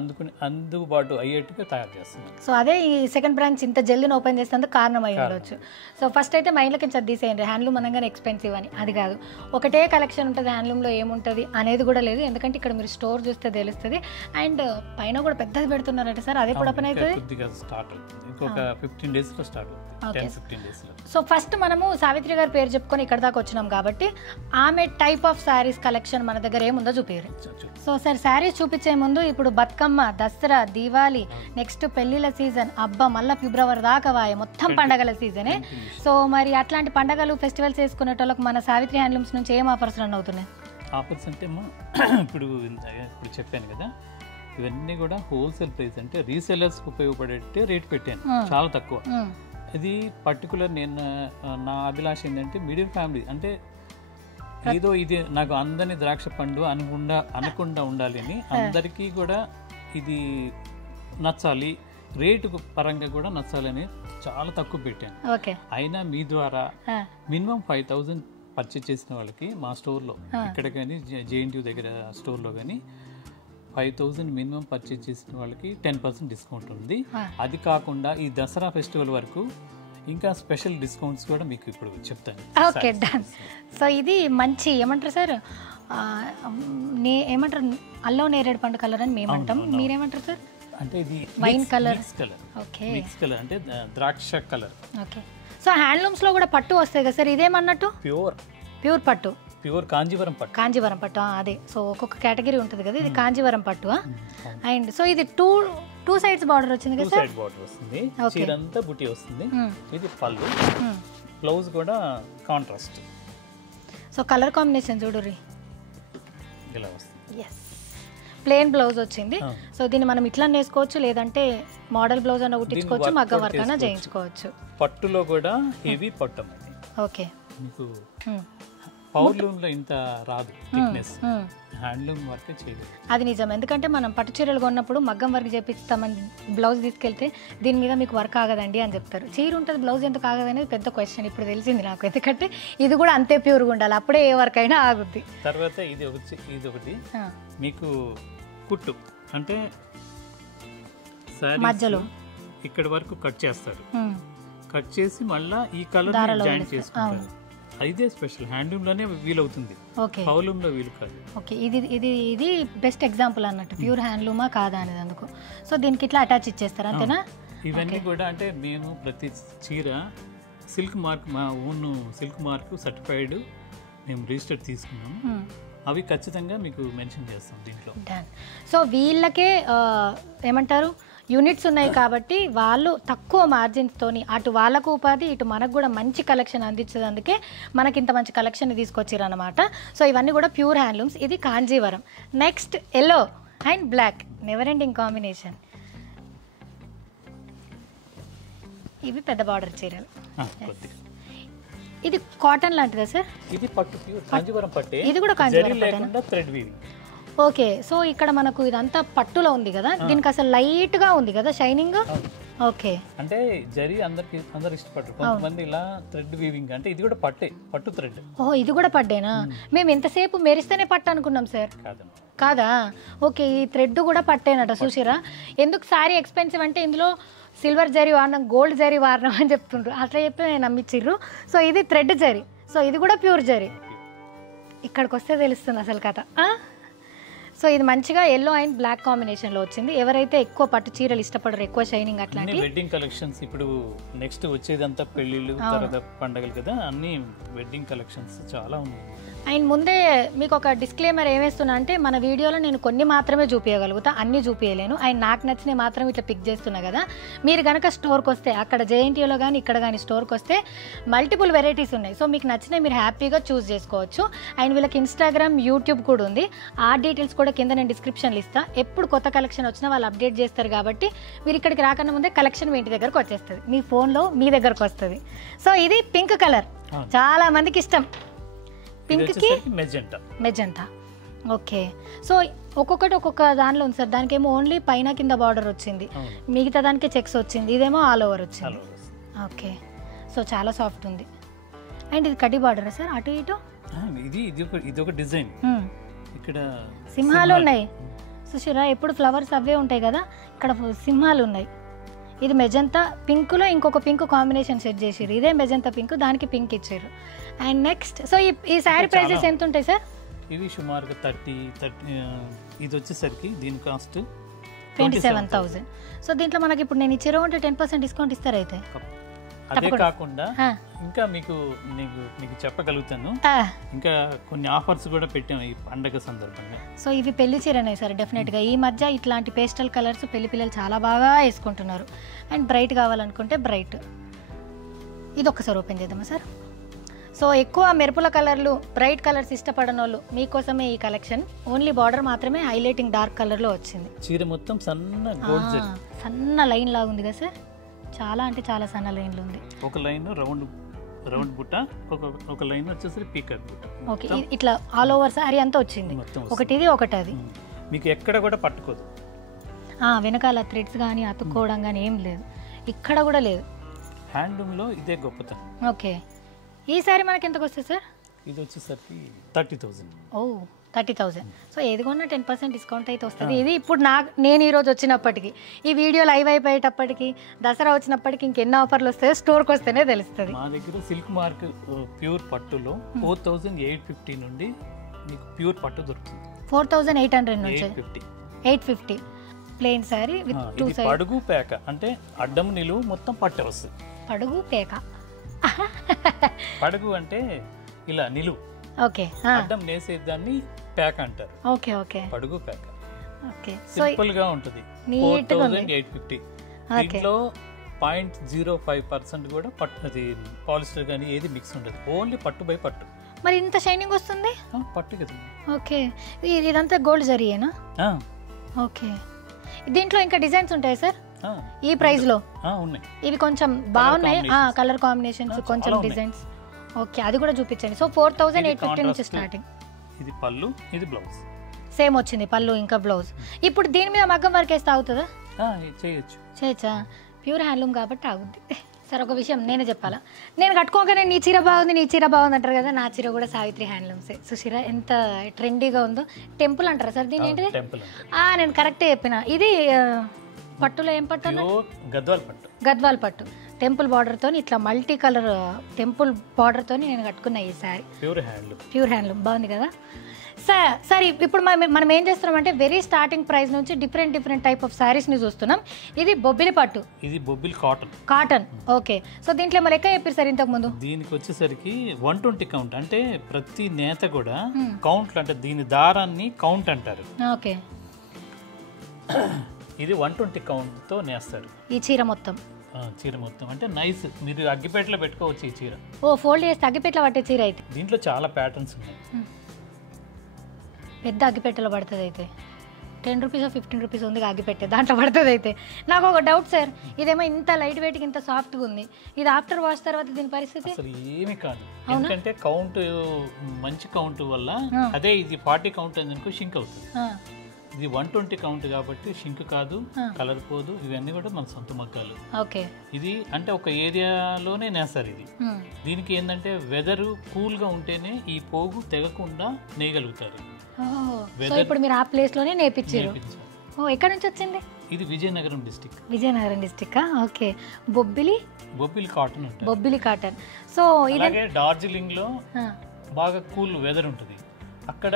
అందుబాటు అయ్యేట్టుగా తయారు చేస్తున్నాను. సో అదే ఈ సెకండ్ బ్రాంచ్ ఇంత జల్దీని ఓపెన్ చేసేందుకు కారణం అయి ఉండొచ్చు. సో ఫస్ట్ అయితే మైండ్లోకి తీసేయండి హ్యాండ్లూమ్ అనగానే ఎక్స్పెన్సివ్ అని. అది కాదు, ఒకటే కలెక్షన్ ఉంటుంది, హ్యాండ్లూమ్లో ఏముంటుంది అనేది కూడా లేదు. ఎందుకంటే ఇక్కడ మీరు స్టోర్ చూస్తే తెలుస్తుంది. అండ్ పైన కూడా పెద్దది పెడుతున్నారంటే సార్, అది ఎప్పుడు ఓపెన్ అవుతుంది? కొద్దిగా స్టార్ట్ అవుతుంది, ఇంకొక 15 daysలో స్టార్ట్ అవుతుంది, 10-15 daysలో. సో ఫస్ట్ మనము సావిత్రి గారి పేరు చెప్పుకొని ఇక్కడ దాకా వచ్చినాం కాబట్టి ఆమె టైప్ ఆఫ్ శారీస్ కలెక్షన్ మన దగ్గర ఏముందో చూపించారు. సో సార్ శారీస్ చూపించే చూపించే ముందు ఇప్పుడు బతుకమ్మ, దసరా, దీవాలి, నెక్స్ట్ పెళ్లిళ్ళ సీజన్, అబ్బా మళ్ళీ ఫిబ్రవరి దాకా వాయే మొత్తం పండగల సీజనే. సో మరి అట్లాంటి పండగలు ఫెస్టివల్స్ చేసుకునేటోళ్ళకి మన సావిత్రి హ్యాండ్లూమ్స్ నుంచి ఏం ఆఫర్స్ రన్ అవుతున్నాయి? ఆఫర్స్ అంటే ఇప్పుడు చెప్పాను కదా, ఇవన్నీ కూడా హోల్సేల్ ప్రైస్, అంటే రీసెలర్స్కి ఉపయోగపడే రేట్ పెట్టాను, చాలా తక్కువ. ఇది పర్టికులర్ నేను నా అభిలాష ఏంటంటే మిడిల్ ఫ్యామిలీ, అంటే ఏదో ఇది నాకు అందని ద్రాక్ష పండు అనకుండా ఉండాలి అని, అందరికీ కూడా ఇది నచ్చాలి, రేటు పరంగా కూడా నచ్చాలని చాలా తక్కువ పెట్టాను. అయినా మీ ద్వారా మినిమం 5,000 పర్చేజ్ చేసిన వాళ్ళకి మా స్టోర్లో, ఇక్కడ కానీ జేఎన్టీయూ దగ్గర స్టోర్లో కానీ 5,000 మినిమం పర్చేజ్ చేసిన వాళ్ళకి 10% డిస్కౌంట్ ఉంది. అది కాకుండా ఈ దసరా ఫెస్టివల్ వరకు ఇంకా స్పెషల్ డిస్కౌంట్స్ కూడా మీకు ఇప్పుడు చెప్తాను. Okay done. సో ఇది మంచి ఏమంటారు సార్, ఏమంటారు అల్లో నేరేడు పండు కలర్ అని మేము అంటాం, మీరేమంటారు సార్? అంటే ఇది wine colour. Okay, mix colour అంటే ద్రాక్ష కలర్. ఓకే. సో హ్యాండ్లూమ్స్ లో కూడా పట్టు వస్తాయి కదా సార్, ఇదేమన్నట్టు? ప్యూర్ పట్టు, ప్యూర్ కాంజీవరం పట్టు. కాంజీవరం పట్టు అదే. సో ఒక్కొక్క కేటగిరీ ఉంటుంది కదా, ఇది కాంజీవరం పట్టు. అండ్ సో ఇది టూ సైడ్స్ బార్డర్ వచ్చింది కదా సార్? సైడ్ బార్డర్ వస్తుంది, చీర అంతా బుటీ వస్తుంది. ఇది పళ్ళు, బ్లౌజ్ కూడా కాంట్రాస్ట్. సో కలర్ కాంబినేషన్ చూడుర్రి ఇలా వస్తుంది. ఎస్, ప్లెయిన్ బ్లౌజ్ వచ్చింది. సో దీన్ని మనం ఇట్లా వేసుకోవచ్చు, లేదంటే మోడల్ బ్లౌజ్ అన్న కుట్టించుకోవచ్చు, మగ్గం వర్క్ అన్న చేయించుకోవచ్చు. పట్టులో కూడా హెవీ పట్టు. ఓకే, మీకు పవర్లూమ్ లో ఇంత రాదు థిక్నెస్, హ్యాండ్లూమ్ వర్క్ చేయలేదు. అది నిజం, ఎందుకంటే మనం పట్టు చీరలు కొన్నప్పుడు మగ్గం వర్క్ చేపిస్తామని బ్లౌజ్ తీసుకెళ్తే దీని మీద మీకు వర్క్ ఆగదండి అని చెప్తారు. చీర ఉంటుంది, బ్లౌజ్ ఎందుకు ఆగదనేది పెద్ద క్వశ్చన్ ఇప్పుడు తెలిసింది నాకు, ఎందుకంటే ఇది కూడా అంతే ప్యూర్గా ఉండాలి, అప్పుడే ఏ వర్క్ అయినా ఆగుద్ది. తర్వాత ఇది ఒకటి మీకు కుట్టు, అంటే మధ్యలో ఇక్కడ వరకు కట్ చేస్తారు, కట్ చేసి మళ్ళీ ఈ కలర్ జాయిన్ చేసుకుంటారు. ఇదే స్పెషల్, హ్యాండ్లూమ్ లోనే వీలవుతుంది, పవర్లూమ్ లో వీలు కాదు. ఓకే, ఇది బెస్ట్ ఎగ్జాంపుల్ అన్నట్టు, ప్యూర్ హ్యాండ్లూమా కాదా అనేది అందుకు. సో దీనికి ఇట్లా అటాచ్ ఇచ్చేస్తారు అంతేనా? ఇవన్నీ కూడా అంటే మేము ప్రతి చీర సిల్క్ మార్క్, మా ఓన్ సిల్క్ మార్క్ సర్టిఫైడ్ మేము రిజిస్టర్ తీసుకున్నాం, అవి ఖచ్చితంగా మీకు మెన్షన్ చేస్తాం దీంట్లో. సో వీళ్ళకే ఏమంటారు యూనిట్స్ ఉన్నాయి కాబట్టి వాళ్ళు తక్కువ మార్జిన్స్తోని అటు వాళ్ళకు ఉపాధి, ఇటు మనకు కూడా మంచి కలెక్షన్ అందించేందుకే మనకి ఇంత మంచి కలెక్షన్ తీసుకొచ్చారు అనమాట. సో ఇవన్నీ కూడా ప్యూర్ హ్యాండ్లూమ్స్. ఇది Kanjeevaram. Next yellow and black, never ending combination. ఇవి పెద్ద బార్డర్ చీరలు. ఇది కాటన్ లాంటిదా సార్? ఇది పట్టు, ప్యూర్ కాంజీవరం పట్టే. ఇది కూడా కాంజీవరం పట్టేనా? Thread weaving. ఓకే, సో ఇక్కడ మనకు ఇదంతా పట్టులో ఉంది కదా, దీనికి అసలు లైట్ గా ఉంది కదా షైనింగ్. ఓకే, అంటే జరీ అందరు ఇష్టపడరు, కొంతమంది ఇలా థ్రెడ్ వీవింగ్, అంటే ఇది కూడా పట్టు థ్రెడ్. ఓహో, ఇది కూడా పడ్డేనా? మేము ఎంతసేపు మెరిస్తేనే పట్టు అనుకున్నాం సార్. కాదా? ఓకే, ఈ థ్రెడ్ కూడా పట్టేనట. చూసిరా ఎందుకు సారీ ఎక్స్పెన్సివ్ అంటే ఇందులో సిల్వర్ జరీ వాడినాం, గోల్డ్ జరీ వాడినాం అని చెప్తుండ్రు, అట్లా చెప్పి నేను నమ్మిచ్చిర్రు. సో ఇది థ్రెడ్ జరీ, సో ఇది కూడా ప్యూర్ జరీ. ఇక్కడికి వస్తే తెలుస్తుంది అసలు కథ. సో ఇది మంచిగా ఎల్లో అండ్ బ్లాక్ కాంబినేషన్ లో వచ్చింది. ఎవరైతే ఎక్కువ పట్టు చీరలు ఇష్టపడరు, ఎక్కువ షైనింగ్ అట్లాంటి వెడ్డింగ్ కలెక్షన్స్, ఇప్పుడు నెక్స్ట్ వచ్చేదంతా పెళ్లిళ్ళు తర్వాత పండగలు కదా, అన్ని వెడ్డింగ్ కలెక్షన్స్ చాలా ఉన్నాయి. అండ్ ముందే మీకు ఒక డిస్క్లైమర్ ఏమేస్తున్నా అంటే, మన వీడియోలో నేను కొన్ని మాత్రమే చూపించగలుగుతా, అన్ని చూపించలేను. అండ్ నాకు నచ్చినవి మాత్రం ఇట్లా పిక్ చేస్తున్నా కదా. మీరు కనుక స్టోర్కి వస్తే, అక్కడ జేఎన్టీయూలో కానీ ఇక్కడ కానీ స్టోర్కి వస్తే మల్టిపుల్ వెరైటీస్ ఉన్నాయి. సో మీకు నచ్చినవి మీరు హ్యాపీగా చూస్ చేసుకోవచ్చు. అండ్ వీళ్ళకి ఇన్స్టాగ్రామ్, యూట్యూబ్ కూడా ఉంది. ఆ డీటెయిల్స్ కూడా కింద నేను డిస్క్రిప్షన్లో ఇస్తాను. ఎప్పుడు కొత్త కలెక్షన్ వచ్చినా వాళ్ళు అప్డేట్ చేస్తారు కాబట్టి మీరు ఇక్కడికి రాకన్నా ముందే కలెక్షన్ మీ ఇంటి దగ్గరకు వచ్చేస్తుంది, మీ ఫోన్లో మీ దగ్గరకు వస్తుంది. సో ఇది పింక్ కలర్, చాలా మందికి ఇష్టం. పింక్ కి మెజెంటా. ఓకే, సో ఒక్కొక్కటి ఒక్కొక్క దానిలో ఉంది సార్. దానికి ఏమో ఓన్లీ పైన కింద బార్డర్ వచ్చింది, మిగతా దానికి చెక్స్ వచ్చింది, ఇదేమో ఆల్ ఓవర్ వచ్చింది. ఓకే, సో చాలా సాఫ్ట్ ఉంది. అండ్ ఇది కడ్డీ బార్డర్ సార్, అటు ఇటు ఇది ఒక డిజైన్. ఇక్కడ సింహాలు ఉన్నాయి సుశీరా, ఎప్పుడు ఫ్లవర్స్ అవే ఉంటాయి కదా, ఇక్కడ సింహాలు ఉన్నాయి. ఇది మెజంతా పింక్లో ఇంకొక పింక్ కాంబినేషన్ సెట్ చేసారు, ఇదే మెజంతా పింక్, దానికి పింక్ ఇచ్చారు. అండ్ నెక్స్ట్, సో ఈ శారీ ప్రైజెస్ ఎంత ఉంటాయి సార్? ఇవి సుమారుగా 30 ఇది వచ్చేసరికి దీని కాస్ట్ 27,000. సో దీంట్లో మనకి ఇప్పుడు నేను ఇచ్చేరో అంటే 10% డిస్కౌంట్ ఇస్తారు అయితే. అదే కాకుండా ఇంకా మీకు చెప్పగలుగుతాను. ఇంకా కొన్ని ఆఫర్స్ కూడా పెట్టాము ఈ పండగ సందర్భంగా. సో ఇవి పెళ్లి చీరనే సార్ డెఫినెట్గా. ఈ మధ్య ఇట్లాంటి పేస్టల్ కలర్స్ పెళ్లి పిల్లలు చాలా బాగా వేసుకుంటున్నారు. అండ్ బ్రైట్ కావాలనుకుంటే బ్రైట్. ఇది ఒక్కసారి ఓపెన్ చేద్దామా సార్? సో ఎక్కువ మెరుపుల కలర్లు, బ్రైట్ కలర్స్ ఇష్టపడని వాళ్ళు మీకోసమే ఈ కలెక్షన్. ఓన్లీ బార్డర్ మాత్రమే హైలైటింగ్ డార్క్ కలర్లో వచ్చింది. చీర మొత్తం సన్న లైన్ లాగా ఉంది కదా సార్? చాలా అంటే చాలా సన్న లైన్లు ఉంది. ఒక లైన్ రౌండ్ బుట్ట, ఒక లైన్ వచ్చేసరికి పీకర్ బుట్ట. ఓకే, ఇట్లా ఆల్ ఓవర్ సారీ అంతా వచ్చింది. ఒకటి ఇది ఒకటి అది. మీకు ఎక్కడ కూడా పట్టుకోదు. వెనకాల థ్రెడ్స్ కానీ అతుక్కోవడం కానీ ఏం లేదు, ఇక్కడ కూడా లేదు. హ్యాండ్లూమ్లో ఇదే గొప్పతనం. ఓకే, ఈ సారీ మనకి ఎంతకు వస్తుంది సార్? ఇది వచ్చేసరికి 30,000. ఓ 30,000. సో ఏది కొన్నా 10% డిస్కౌంట్ అయితే వస్తుంది. ఇది ఇప్పుడు నేను ఈరోజు వచ్చినప్పటికీ, ఈ వీడియో లైవ్ అయిపోయేటప్పటికి, దసరా వచ్చినప్పటికి ఇంకెన్ని ఆఫర్లు వస్తాయో స్టోర్కి వస్తేనే తెలుస్తుంది. మా దగ్గర సిల్క్ మార్క్ ప్యూర్ పట్టులో 4,850 నుండి మీకు ప్యూర్ పట్టు దొరుకుతుంది. 4,800 నుంచి 850 ప్లెయిన్ సారీ విత్ 2 సైడ్. పడుగు పేక అంటే అడ్డం నిలువు మొత్తం పట్టే వస్తుంది. పడుగు పేక. పడుగు అంటే ఇలా నిలువు, ఓకే. అడ్డం నేసేదాన్ని పేక అంటారు. ఓకే ఓకే, పడుగు పేక. ఓకే, సింపుల్ గా ఉంటుంది. 4,850. దీంట్లో 0.05% కూడా పట్టు, అది పాలిస్టర్ కానీ ఏది మిక్స్ ఉండదు. ఓన్లీ పట్టు బై పట్టు. మరి ఇంత షైనింగ్ వస్తుంది? పట్టు కదా. ఓకే, ఇదంతా గోల్డ్ జరీయేనా? ఓకే, దీంట్లో ఇంకా డిజైన్స్ ఉంటాయి సార్ ఈ ప్రైస్ లో? ఉన్నాయి. ఇవి కొంచెం బాగున్నాయి, కలర్ కాంబినేషన్స్, కొంచెం డిజైన్స్. ఓకే, అది కూడా చూపించండి. సో 4,850 నుంచి స్టార్టింగ్. ఇది పళ్ళు, ఇది బ్లౌజ్ సేమ్ వచ్చింది, పళ్ళు ఇంకా బ్లౌజ్. ఇప్పుడు దీని మీద మగ్గం వర్క్ వేస్తే అవుతుందా? చేయొచ్చా? ప్యూర్ హ్యాండ్లూమ్ కాబట్టి ఆగుద్ది. సార్ ఒక విషయం నేనే చెప్పాలా? నేను కట్టుకోగానే నీ చీర బాగుంది అంటారు కదా, నా చీర కూడా సావిత్రి హ్యాండ్లూమ్సే. సుశీరా ఎంత ట్రెండీగా ఉందో. టెంపుల్ అంటారా సార్ దీని? ఏంటిది? నేను కరెక్టే చెప్పిన. ఇది పట్టులో ఏం పట్టు? గద్వాల్ పట్టు. టెంపుల్ బార్డర్తో ఇట్లా మల్టీ కలర్ టెంపుల్ బార్డర్తో నేను కట్టుకున్నా ఈ సారీ. ప్యూర్ హ్యాండ్లూమ్ బాగుంది కదా సార్. ఇప్పుడు మనం ఏం చేస్తున్నాం వెరీ స్టార్టింగ్ ప్రైస్ నుంచి డిఫరెంట్ టైప్ ఆఫ్ శారీస్ని చూస్తున్నాం. ఇది బొబ్బిలి పట్టు, ఇది బొబ్బిలి కాటన్. ఓకే, సో దీంట్లో మరి ఎక్క చెప్పారు సార్ ఇంతకు ముందు? దీనికి వచ్చేసరికి 120 కౌంట్. అంటే ప్రతి నేత కూడా కౌంట్, అంటే దీని దారాన్ని కౌంట్ అంటారు. ఓకే, ఇది 120 కౌంట్తో నేస్తారు ఈ చీర మొత్తం. అంటే నైస్. మీరు అగ్గిపేటలో పెట్టుకోవచ్చు ఈ చీర. ఫోల్డ్ చేస్తే అగ్గిపేటలో పట్టే చీర అయితే. దీంట్లో చాలా ప్యాటర్న్స్ ఉన్నాయి. పెద్ద అగ్గిపెట్టెలో పడుతుంది అయితే. 10 రూపీస్ 15 రూపీస్ ఉంది అగ్గిపెట్టే, దాంట్లో పడుతుంది అయితే. నాకు ఒక డౌట్ సార్, ఇదేమో ఇంత లైట్ వెయిట్గా ఇంత సాఫ్ట్గా ఉంది, ఇది ఆఫ్టర్ వాష్ తర్వాత దీని పరిస్థితి? అసలు ఏమి కాదు. ఎందుకంటే కౌంట్ మంచి కౌంట్ వల్ల, అదే ఇది 40 కౌంట్ అనుకో షింక్ అవుతుంది. ఇది 120 కౌంట్ కాబట్టి షింక్ కాదు, కలర్ పోదు. ఇవన్నీ కూడా మన సొంత మగ్గాలు. ఓకే, ఇది అంటే ఒక ఏరియాలోనే నేస్తారు. ఇది దీనికి ఏంటంటే వెదర్ కూల్గా ఉంటేనే ఈ పోగు తెగకుండా నేయగలుగుతారు. ఇప్పుడు మీరు ఆ ప్లేస్ లోనే నేర్పించారు. ఎక్కడ నుంచి వచ్చింది? ఇది Vizianagaram district. Okay, Bobbili cotton. Bobbili cotton. So ఇలాగే డార్జిలింగ్ లో బాగా కూల్ వెదర్ ఉంటుంది, అక్కడ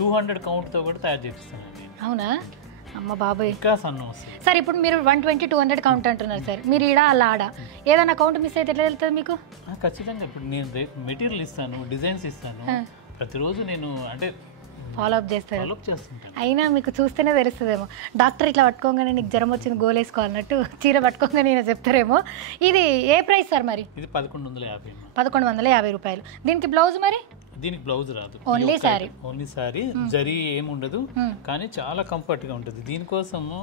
200 కౌంట్ తో కూడా తయారు చేపిస్తున్నారు. అవునా? అమ్మ బాబాయ్. ఇంకా సన్నం వస్తుంది సార్. ఇప్పుడు మీరు 120-200 కౌంట్ అంటున్నారు సార్, మీరు ఈడ అలా ఆడ ఏదైనా కౌంట్ మిస్ అయితే ఎట్లా వెళ్తుంది మీకు? ఖచ్చితంగా. ఇప్పుడు నేను మెటీరియల్ ఇస్తాను, డిజైన్స్ ఇస్తాను, ప్రతిరోజు నేను అంటే ఫాలో అప్ చేస్తారు. అయినా మీకు చూస్తేనే తెలుస్తుందేమో, డాక్టర్ ఇట్లా పట్టుకోగానే నీకు జ్వరం వచ్చింది గోలేసుకోవాలన్నట్టు చీర పట్టుకోగానే నేను చెప్తారేమో. ఇది ఏ ప్రైస్ సార్ మరి? ఇది 1150. 1150 రూపాయలు. దీనికి బ్లౌజ్ మరి? దీనికి బ్లౌజ్ రాదు, ఓన్లీ సారీ. జరీ ఏముండదు, కానీ చాలా కంఫర్ట్ గా ఉంటుంది. దీనికోసము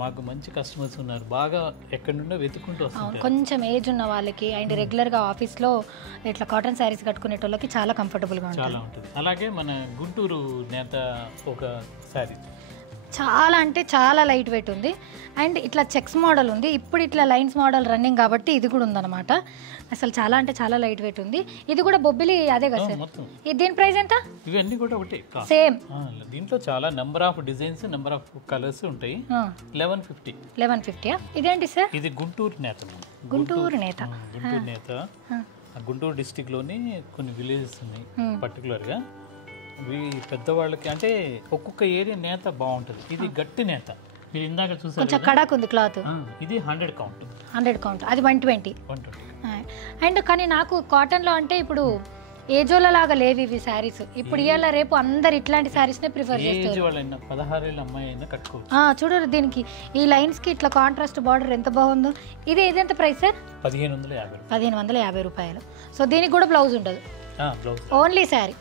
మాకు మంచి కస్టమర్స్ ఉన్నారు, బాగా ఎక్కడి నుండో వెతుక్కుంటూ వస్తారు. కొంచెం ఏజ్ ఉన్న వాళ్ళకి అండ్ రెగ్యులర్గా ఆఫీస్లో ఇట్లా కాటన్ శారీస్ కట్టుకునేటోళ్ళకి చాలా కంఫర్టబుల్గా ఉంటుంది. అలాగే మన గుంటూరు నేత ఒక శారీ చాలా అంటే చాలా లైట్ వెయిట్ ఉంది అండ్ ఇట్లా చెక్స్ మోడల్ ఉంది. ఇప్పుడు ఇట్లా లైన్స్ మోడల్ రన్నింగ్ కాబట్టి ఇది కూడా ఉందన్నమాట. అసలు చాలా అంటే చాలా లైట్ వెయిట్ ఉంది. ఇది కూడా బొబ్బిలి అదే కదా సార్? దీని ప్రైస్ ఎంత? ఇవన్నీ కూడా ఒకటే సేమ్. దీంట్లో చాలా number of designs, number of colours ఉంటాయి. 1150. ఇదేంటి సార్? ఇది గుంటూరు నేత. గుంటూరు డిస్టిక్ లోని కొన్ని విలేజెస్ ఉన్నాయి పర్టికులర్ గా. పెద్దవాళ్ళకి అంటే ఒక్కొక్క ఏరియా నేత బాగుంటుంది. ఇది గట్టి నేత, మీరు ఇందాక చూసారు కొంచెం కడాకు ఉంది క్లాత్. ఇది 100 కౌంట్. అది 120. అండ్ కానీ నాకు కాటన్లో అంటే ఇప్పుడు ఏజోల లాగా లేవు ఇవి శారీస్. ఇప్పుడు ఇవాళ రేపు అందరు ఇట్లాంటి శారీస్నే ప్రిఫర్ చేస్తారు. 16 ఏళ్ళ అమ్మాయి అయినా కట్టుకోవచ్చు. చూడరు దీనికి ఈ లైన్స్కి ఇట్లా కాంట్రాస్ట్ బార్డర్ ఎంత బాగుందో. ఇది ఎంత ప్రైస్ సార్? 1550 రూపాయలు. సో దీనికి కూడా బ్లౌజ్ ఉండదు, ఓన్లీ శారీ.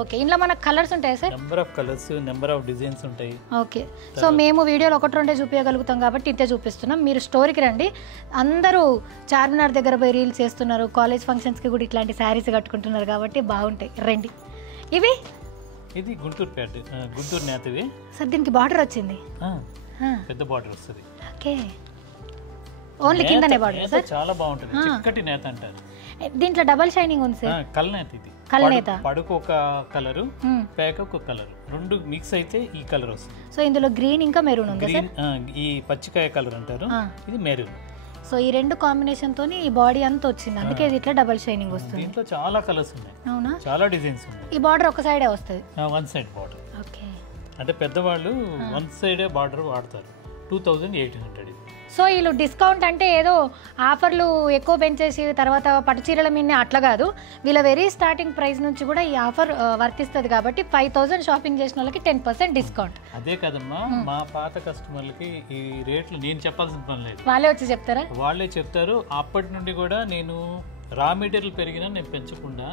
ఓకే, ఇందులో మనకు కలర్స్ ఉంటాయి sir? Number of colours, number of designs ఉంటాయి. ఓకే, సో మేము వీడియోలో 1-2 చూపించగలుగుతాం కాబట్టి ఇంతే చూపిస్తున్నాం. మీరు స్టోరీకి రండి. అందరూ చార్మినార్ దగ్గర పోయి రీల్స్ చేస్తున్నారు, కాలేజ్ ఫంక్షన్స్కి కూడా ఇట్లాంటి శారీస్ కట్టుకుంటున్నారు కాబట్టి బాగుంటాయి. రండి. ఇది గుంటూరు నేతవి సార్. దీనికి బార్డర్ వచ్చింది, పెద్ద బార్డర్ వస్తుంది. ఓకే, ఓన్లీ కిందనే బార్డర్ సార్. చాలా బాగుంటుంది, చిక్కటి నేత అంటారు. దీంట్లో డబల్ షైనింగ్ ఉంది సార్. కల్నేత. ఇది కల్నేత. పడుకు ఒక కలరు, పేక ఒక కలర్, రెండు మిక్స్ అయితే ఈ కలర్ వస్తుంది. సో ఇందులో గ్రీన్ ఇంకా మెరూన్ ఉంది సార్. ఈ పచ్చికాయ కలర్ అంటారు, ఇది మెరూన్. సో ఈ రెండు కాంబినేషన్ తోని ఈ బాడీ అంతా వచ్చింది, అందుకే ఇది ఇట్లా డబల్ షైనింగ్ వస్తుంది. దీంట్లో చాలా కలర్స్ ఉన్నాయి. అవునా? చాలా డిజైన్స్ ఉన్నాయి. ఈ బార్డర్ ఒక సైడే వస్తుంది, వన్ సైడ్ బార్డర్. ఓకే, అంటే పెద్దవాళ్ళు వన్ సైడే బార్డర్ వాడతారు. 2800. సో వీళ్ళు డిస్కౌంట్ అంటే ఏదో ఆఫర్లు ఎక్కువ పెంచేసి తర్వాత పట్టు చీరల మీద అట్లా కాదు. వీళ్ళ వెరీ స్టార్టింగ్ ప్రైస్ నుంచి కూడా ఈ ఆఫర్ వర్తిస్తుంది కాబట్టి 5000 షాపింగ్ చేసిన వాళ్ళకి 10% డిస్కౌంట్. అదే కదమ్మా, మా పాత కస్టమర్లకి ఈ రేట్లు నేను చెప్పాల్సిన పని లేదు, వాళ్ళే వచ్చి చెప్తారా? వాళ్ళే చెప్తారు. అప్పటి నుండి కూడా నేను రా మెటీరియల్ పెరిగినా నేను పెంచకుండా,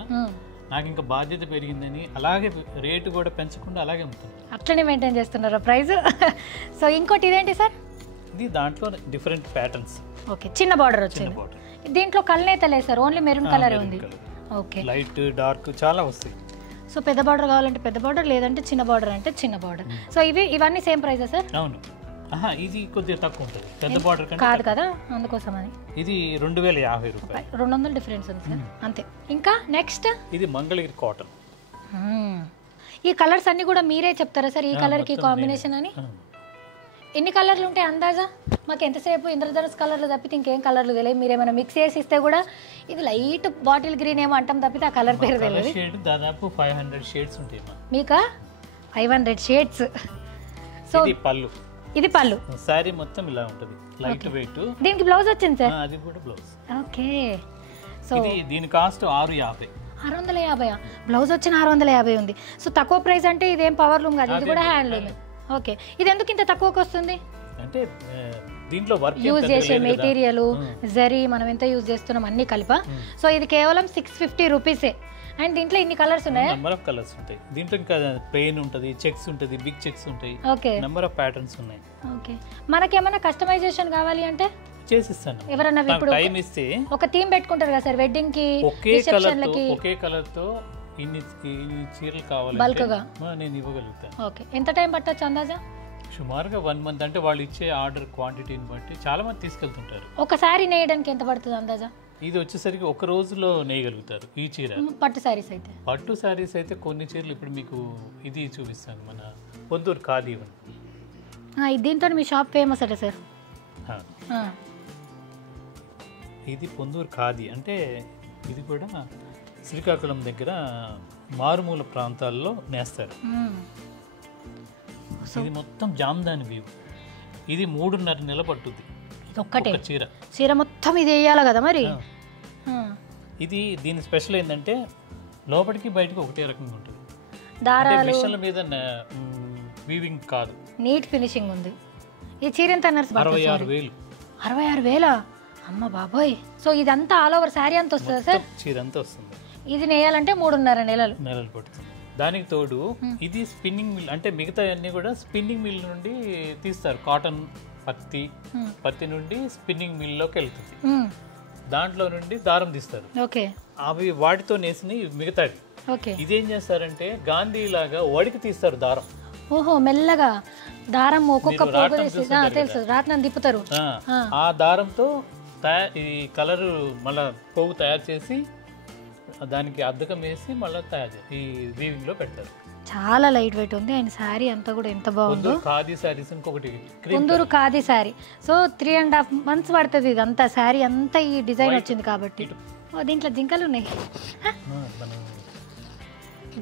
నాకు ఇంకా బాధ్యత పెరిగిందని అలాగే రేటు కూడా పెంచకుండా అలాగే అమ్ముతాను. అట్లనే మెయింటైన్ చేస్తున్నారు ప్రైస్. సో ఇంకోటి ఇదేంటి సార్? ఇది దాంట్లో డిఫరెంట్ ప్యాటర్న్స్. ఓకే, చిన్న బార్డర్ వచ్చింది. దీంట్లో కల్నేత లేదు సార్, ఓన్లీ మెరూన్ కలర్ ఉంది. ఓకే, లైట్ డార్క్ చాలా వస్తాయి. సో పెద్ద బార్డర్ కావాలంటే పెద్ద బార్డర్, లేదంటే చిన్న బార్డర్ అంటే చిన్న బార్డర్. సో ఇవన్నీ సేమ్ ప్రైసా సార్? అవును. ఇది కొద్దిగా తక్కువ ఉంటుంది, పెద్ద బార్డర్ కాదు కదా, అందుకోసం అని. ఇది 2050 రూపాయలు, 200 డిఫరెన్స్ ఉంది సార్, అంతే. ఇంకా నెక్స్ట్ ఇది మంగళగిరి కాటన్. ఈ కలర్స్ అన్ని కూడా మీరే చెప్తారా సార్? ఈ కలర్ కి కాంబినేషన్ అని ఎన్ని కలర్లు ఉంటాయి అందాజా? మాకు ఎంతసేపు ఇంద్రధనుస్ కలర్లు తప్పితే ఇంకేం కలర్లు తెలియదు. మీరు ఏమైనా మిక్స్ చేసి ఇస్తే కూడా ఇది లైట్ బాటిల్ గ్రీన్ ఏమో అంటాం తప్పితే ఆ కలర్ పేరు తెలియదు. దాదాపు 500 షేడ్స్ ఉంటాయి మీకా? 500 షేడ్స్. సో ఇది పళ్ళు, సారీ మొత్తం ఇలా ఉంటుంది, లైట్ వెయిట్. దీనికి బ్లౌజ్ వచ్చింది సార్? అది కూడా బ్లౌజ్. ఓకే, సో దీని కాస్ట్ 650. 650. బ్లౌజ్ వచ్చిన 650 ఉంది. సో తక్కువ ప్రైస్ అంటే ఇదేం పవర్ లూమ్ కాదు, ఇది కూడా హ్యాండ్లూమ్. ఓకే, ఇది ఎందుకు ఇంత తక్కువకి వస్తుంది? అంటే దీంట్లో వర్క్ యూజ్ చేసే మెటీరియల్ జరీ మనం ఎంత యూజ్ చేస్తున్నాం అన్ని కలిపా. సో ఇది కేవలం 650 రూపీసే. అండ్ దీంట్లో ఇన్ని కలర్స్ ఉన్నాయి, నెంబర్ ఆఫ్ కలర్స్ ఉంటాయి. దీంట్లో ఇంకా ప్లెయిన్ ఉంటుంది, చెక్స్ ఉంటుంది, బిగ్ చెక్స్ ఉంటాయి. ఓకే, నెంబర్ ఆఫ్ ప్యాటర్న్స్ ఉన్నాయి. ఓకే, మనకేమైనా కస్టమైజేషన్ కావాలి అంటే చేసిస్తాను. ఎవరన్నా ఇప్పుడు టైం ఇస్తే ఒక థీమ్ పెట్టుకుంటారు కదా సార్, వెడ్డింగ్ కి, ఒకే కలర్ తో ఇన్ని చీరలు కావాలి బల్క్ గా నేను ఇవ్వగలుగుతాను. ఓకే, ఎంత టైం పట్టొచ్చు అందాజా? సుమారుగా 1 మంత్. అంటే వాళ్ళు ఇచ్చే ఆర్డర్ క్వాంటిటీని బట్టి చాలా మంది తీసుకెళ్తుంటారు. ఒక సారీ నేయడానికి ఎంత పడుతుంది అందాజా? ఇది వచ్చేసరికి ఒక రోజులో నేయగలుగుతారు ఈ చీర. పట్టు సారీస్ అయితే? పట్టు సారీస్ అయితే కొన్ని చీరలు ఇప్పుడు మీకు ఇది చూపిస్తాను, మన పొందూరు ఖాదీ. దీంతో మీ షాప్ ఫేమస్ అట సార్? ఇది పొందూరు ఖాదీ. అంటే ఇది కూడా శ్రీకాకుళం దగ్గర మారుమూల ప్రాంతాల్లో నేస్తారు. ఇది మొత్తం జామ్దాని వీవ్. ఇది 3.5 నెలలు పట్టుద్ది ఒక్కటే చీర మొత్తం. ఇది వేయాలి కదా మరి. ఇది దీని స్పెషల్ ఏంటంటే లోపలికి బయటకి ఒకటే రకంగా ఉంటుంది. దారాలు మిషన్ల మీద వీవింగ్ కాదు, నీట్ ఫినిషింగ్ ఉంది. ఈ చీర ఎంత అన్నారు? 66,000. 66,000? అమ్మ బాబోయ్. సో ఇదంతా ఆల్ ఓవర్ శారీ అంతా వస్తుంది సార్? చీర అంతా వస్తుంది. ఇది నేయాలంటే 3.5 నెలలు పడుతుంది. దానికి తోడు ఇది స్పిన్నింగ్ మిల్, అంటే మిగతా అన్ని కూడా స్పిన్నింగ్ మిల్ నుండి తీస్తారు. కాటన్ పత్తి నుండి స్పిన్నింగ్ మిల్లోకి వెళ్తుంది, దాంట్లో నుండి దారం తీస్తారు. అవి వాటితో నేసినవి మిగతావి. ఇదేం చేస్తారంటే గాంధీ లాగా వడికి తీస్తారు దారం. ఓహో, మెల్లగా దారం ఒక్కొక్క పోగు తెలుసు, రాట్నం తిప్పుతారు. ఆ దారంతో ఈ కలర్ మళ్ళా పోగు తయారు చేసి దానికి అద్దకం వేసి మళ్ళీ తయారు చేసి ఈ వీవింగ్ లో పెడతారు. చాలా లైట్ వెయిట్ ఉంది. ఆయన శారీ అంతా కూడా ఎంత బాగుందో. ఖాదీ శారీస్ ఇంకొకటి పొందూరు ఖాదీ శారీ. సో 3.5 months పడుతుంది ఇదంతా శారీ అంతా ఈ డిజైన్ వచ్చింది కాబట్టి. దీంట్లో జింకలు ఉన్నాయి,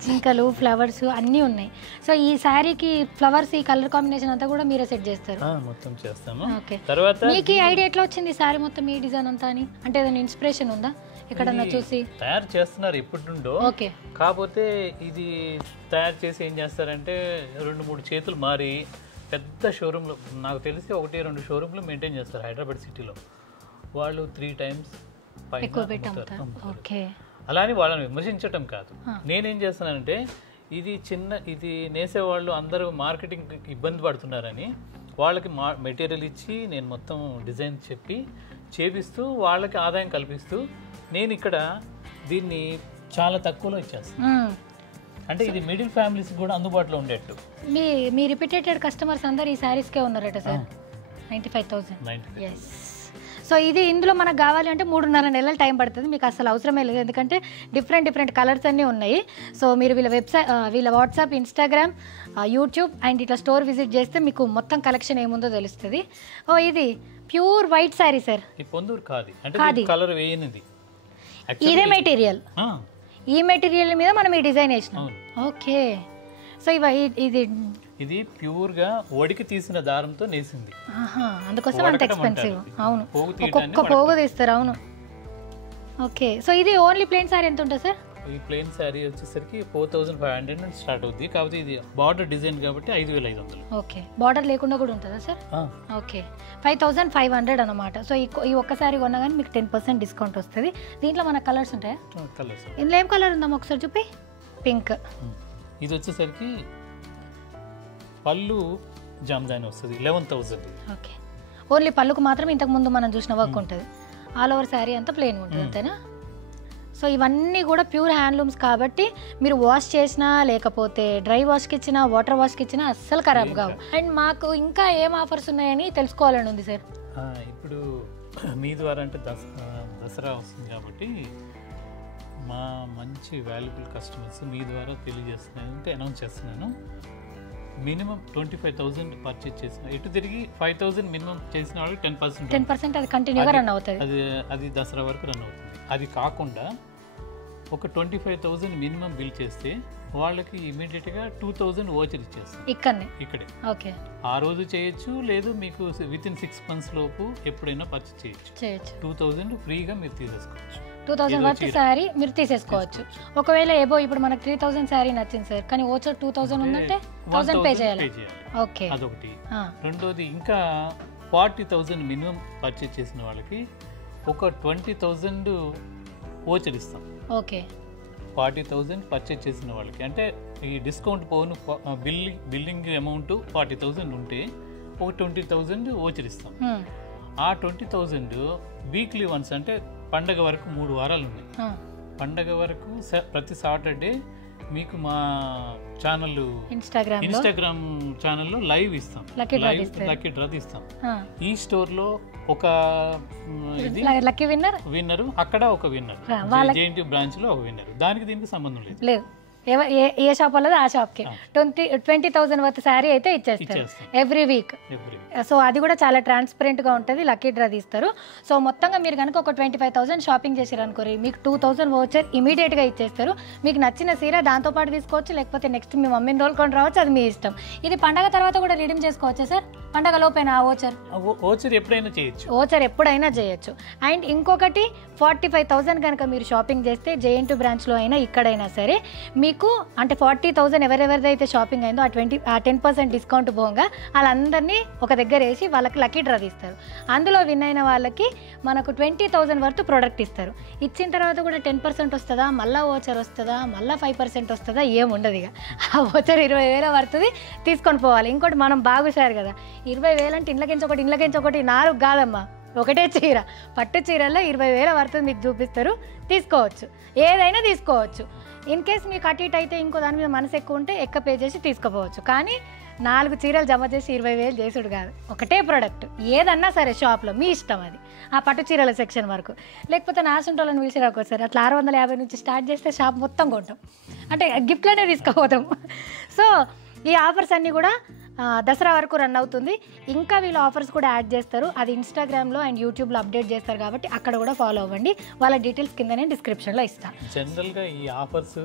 జింకలు, ఫ్లవర్స్ అన్నీ ఉన్నాయి. సో ఈ శారీకి ఫ్లవర్స్, ఈ కలర్ కాంబినేషన్ అంతా కూడా మీరే సెట్ చేస్తారు? మొత్తం చేస్తాము. ఓకే, మీకు ఈ ఐడియా ఎట్లా వచ్చింది శారీ మొత్తం ఈ డిజైన్ అంతా అని? అంటే ఏదైనా ఇన్స్పిరేషన్ ఉందా? ఎక్కడన్నా చూసి తయారు చేస్తున్నారు ఎప్పటి నుండో. ఓకే, కాకపోతే ఇది తయారు చేసి ఏం చేస్తారంటే 2-3 చేతులు మారి పెద్ద షోరూంలో, నాకు తెలిసి 1-2 షోరూంలు మెయింటైన్ చేస్తారు హైదరాబాద్ సిటీలో. వాళ్ళు 3 times ఎక్కువ పెట్టి అమ్ముతారు. ఓకే, అలా అని వాళ్ళని విమర్శించటం కాదు. నేనేం చేస్తానంటే ఇది నేసేవాళ్ళు అందరూ మార్కెటింగ్ ఇబ్బంది పడుతున్నారని వాళ్ళకి మెటీరియల్ ఇచ్చి నేను మొత్తం డిజైన్ చెప్పి చేపిస్తూ వాళ్ళకి ఆదాయం కల్పిస్తూ నేను ఇక్కడ దీన్ని చాలా తక్కువలో ఇచ్చేస్తాను. అంటే ఇది మిడిల్ ఫ్యామిలీస్ కూడా అందుబాటులో ఉండేట్టు. మీ రిపీటెడ్ కస్టమర్స్ అందరు ఈ శారీస్కే ఉన్నారట సార్. 95,000. ఎస్. సో ఇది ఇందులో మనకు కావాలి అంటే 3.5 నెలలు టైం పడుతుంది. మీకు అసలు అవసరమే లేదు, ఎందుకంటే డిఫరెంట్ కలర్స్ అన్నీ ఉన్నాయి. సో మీరు వీళ్ళ వెబ్సైట్, వీళ్ళ వాట్సాప్, ఇన్స్టాగ్రామ్, యూట్యూబ్ అండ్ ఇట్లా స్టోర్ విజిట్ చేస్తే మీకు మొత్తం కలెక్షన్ ఏముందో తెలుస్తుంది. ఇది ప్యూర్ వైట్ శారీ సార్. ఈ పొందూరు కాది కలర్ వేయనిది, ఇదే మెటీరియల్. ఈ మెటీరియల్ మీద మనం ఈ డిజైన్ వేసినాం. ఓకే, సో ఇది ప్యూర్గా వడికి తీసిన దారంతో నేసింది, అందుకోసం అంత ఎక్స్పెన్సివ్. అవును, ఒక్కొక్క పోగు తీస్తారు. అవును. ఓకే, సో ఇది ఓన్లీ ప్లెయిన్ శారీ ఎంత ఉంటుంది సార్? ఈ ప్లెయిన్ శారీ వచ్చేసరికి 4,500 నుంచి స్టార్ట్ అవుతుంది. కాకపోతే ఇది బార్డర్ డిజైన్ కాబట్టి 5,500. ఓకే, బార్డర్ లేకుండా కూడా ఉంటుందా సార్? ఓకే, 5,500 అనమాట. సో ఈ ఒక్కసారి కొన్నా కానీ మీకు 10% డిస్కౌంట్ వస్తుంది. దీంట్లో మన కలర్స్ ఉంటాయా? కలర్స్. ఇందులో ఏం కలర్ ఉందామా ఒకసారి చూపి. పింక్. ఇది వచ్చేసరికి పళ్ళు జామ్దాని వస్తుంది, 11,000. ఓకే, ఓన్లీ పళ్ళుకు మాత్రం ఇంతకుముందు మనం చూసిన వర్క్ ఉంటుంది. ఆల్ ఓవర్ శారీ అంతా ప్లెయిన్ ఉంటుంది, అంతేనా? సో ఇవన్నీ కూడా ప్యూర్ హ్యాండ్లూమ్స్ కాబట్టి మీరు వాష్ చేసినా లేకపోతే డ్రై వాష్కి ఇచ్చినా వాటర్ వాష్కి ఇచ్చినా అస్సలు ఖరాబ్ కావు. అండ్ మాకు ఇంకా ఏం ఆఫర్స్ ఉన్నాయని తెలుసుకోవాలని ఉంది సార్. ఇప్పుడు మీ ద్వారా అంటే దసరా వస్తుంది కాబట్టి మా మంచి వాల్యుబుల్ కస్టమర్స్ మీ ద్వారా తెలియజేస్తున్నాను, అనౌన్స్ చేస్తున్నాను. మినిమం 25,000 పర్చేజ్ చేసిన, ఎటు తిరిగి 5,000 మినిమం చేసిన వాళ్ళకి 10% అది కంటిన్యూగా రన్ అవుతుంది. అది దసరా వరకు రన్ అవుతుంది. అది కాకుండా ఒక 25,000 మినిమం బిల్ చేస్తే వాళ్ళకి ఇమీడియట్గా 2,000 ఓచర్ ఇచ్చేస్తాం ఇక్కడే. ఓకే, ఆ రోజు చేయొచ్చు, లేదు మీకు వితిన్ 6 months లోపు ఎప్పుడైనా పర్చేజ్ చేయొచ్చు. 2,000 ఫ్రీగా మీరు తీసేసుకోవచ్చు. 2,000 వర్త్ శారీ మీరు తీసేసుకోవచ్చు. ఒకవేళ ఏబో ఇప్పుడు మనకు 3,000 శారీ నచ్చింది సార్, కానీ ఓచర్ 2,000 ఉందంటే 1,000 పే చేయాలి. ఓకే, అదొకటి. రెండోది ఇంకా 40,000 మినిమం పర్చేజ్ చేసిన వాళ్ళకి ఒక 20,000 ఓచర్ ఇస్తాం. ఓకే, 40,000 పర్చేజ్ చేసిన వాళ్ళకి, అంటే ఈ డిస్కౌంట్ పోను బిల్లింగ్ అమౌంట్ 40,000 ఉంటే ఒక 20,000 ఓచర్ ఇస్తాం. ఆ 20,000 వీక్లీ వన్స్, అంటే పండగ వరకు 3 వారాలు ఉన్నాయి. పండగ వరకు ప్రతి సాటర్డే మీకు మా ఛానల్ ఇన్స్టాగ్రామ్ ఛానల్లో లైవ్ ఇస్తాం, లక్కీ డ్రా ఇస్తాం. ఈ స్టోర్లో ఒక లక్కీ విన్నర్, అక్కడ ఒక విన్నర్, జేఎన్టీ బ్రాంచ్ లో ఒక విన్నర్. దానికి దీనికి సంబంధం లేదు. ఏ షాప్ వాళ్ళది ఆ షాప్కి 20,000 వర్త్ శారీ అయితే ఇచ్చేస్తారు ఎవ్రీ వీక్. సో అది కూడా చాలా ట్రాన్స్పరెంట్గా ఉంటుంది, లక్కీ డ్రా తీస్తారు. సో మొత్తంగా మీరు కనుక ఒక 25,000 షాపింగ్ చేసారు అనుకోరి, మీకు 2,000 వోచర్ ఇమీడియట్గా ఇచ్చేస్తారు. మీకు నచ్చిన సీర దాంతోపాటు తీసుకోవచ్చు, లేకపోతే నెక్స్ట్ మీ మమ్మీని రోజుకొని రావచ్చు, అది మీ ఇష్టం. ఇది పండగ తర్వాత కూడా రిడీమ్ చేసుకోవచ్చా సార్? పండగ లోపైన ఆ ఓచర్ ఎప్పుడైనా చేయొచ్చు, ఓచర్ ఎప్పుడైనా చేయొచ్చు. అండ్ ఇంకొకటి 45,000 కనుక మీరు షాపింగ్ చేస్తే జేఎన్టీ బ్రాంచ్లో అయినా ఇక్కడైనా సరే మీకు అంటే 40,000 ఎవరెవరిదైతే షాపింగ్ అయిందో ఆ 10% డిస్కౌంట్ పోగా వాళ్ళందరినీ ఒక దగ్గర వేసి వాళ్ళకి లక్కీ డ్రా తీస్తారు. అందులో విన్ అయిన వాళ్ళకి మనకు 20,000 వర్త్ ప్రోడక్ట్ ఇస్తారు. ఇచ్చిన తర్వాత కూడా 10% వస్తుందా, మళ్ళీ ఓచర్ వస్తుందా, మళ్ళీ 5% వస్తుందా, ఏముండదు. ఇక ఆ ఓచర్ 20,000 వర్త్ది తీసుకొని పోవాలి. ఇంకోటి మనం బాగుసారు కదా, 20,000 అంటే ఇండ్లకించి ఒకటి 4 కాదమ్మా, ఒకటే చీర, పట్టు చీరల్లో 20,000 వర్త్ మీకు చూపిస్తారు. తీసుకోవచ్చు, ఏదైనా తీసుకోవచ్చు. ఇన్ కేస్ మీకు అటు ఇటు అయితే ఇంకో దాని మీద మనసు ఎక్కువ ఉంటే పే చేసి తీసుకుపోవచ్చు. కానీ 4 చీరలు జమ చేసి 20,000 చేసుడు కాదు, ఒకటే ప్రోడక్ట్ ఏదన్నా సరే షాప్లో మీ ఇష్టం. అది ఆ పట్టు చీరల సెక్షన్ వరకు, లేకపోతే నాసుంటోళ్ళని పిలిచి రాకొస్తారు. అట్లా 650 నుంచి స్టార్ట్ చేస్తే షాప్ మొత్తం కొంటాం, అంటే గిఫ్ట్లోనే తీసుకుపోతాం. సో ఈ ఆఫర్స్ అన్నీ కూడా దసరా వరకు రన్ అవుతుంది. ఇంకా వీళ్ళు ఆఫర్స్ కూడా యాడ్ చేస్తారు, అది ఇన్స్టాగ్రామ్లో అండ్ యూట్యూబ్లో అప్డేట్ చేస్తారు కాబట్టి అక్కడ కూడా ఫాలో అవ్వండి. వాళ్ళ డీటెయిల్స్ కింద నేను డిస్క్రిప్షన్లో ఇస్తాను. జనరల్గా ఈ ఆఫర్స్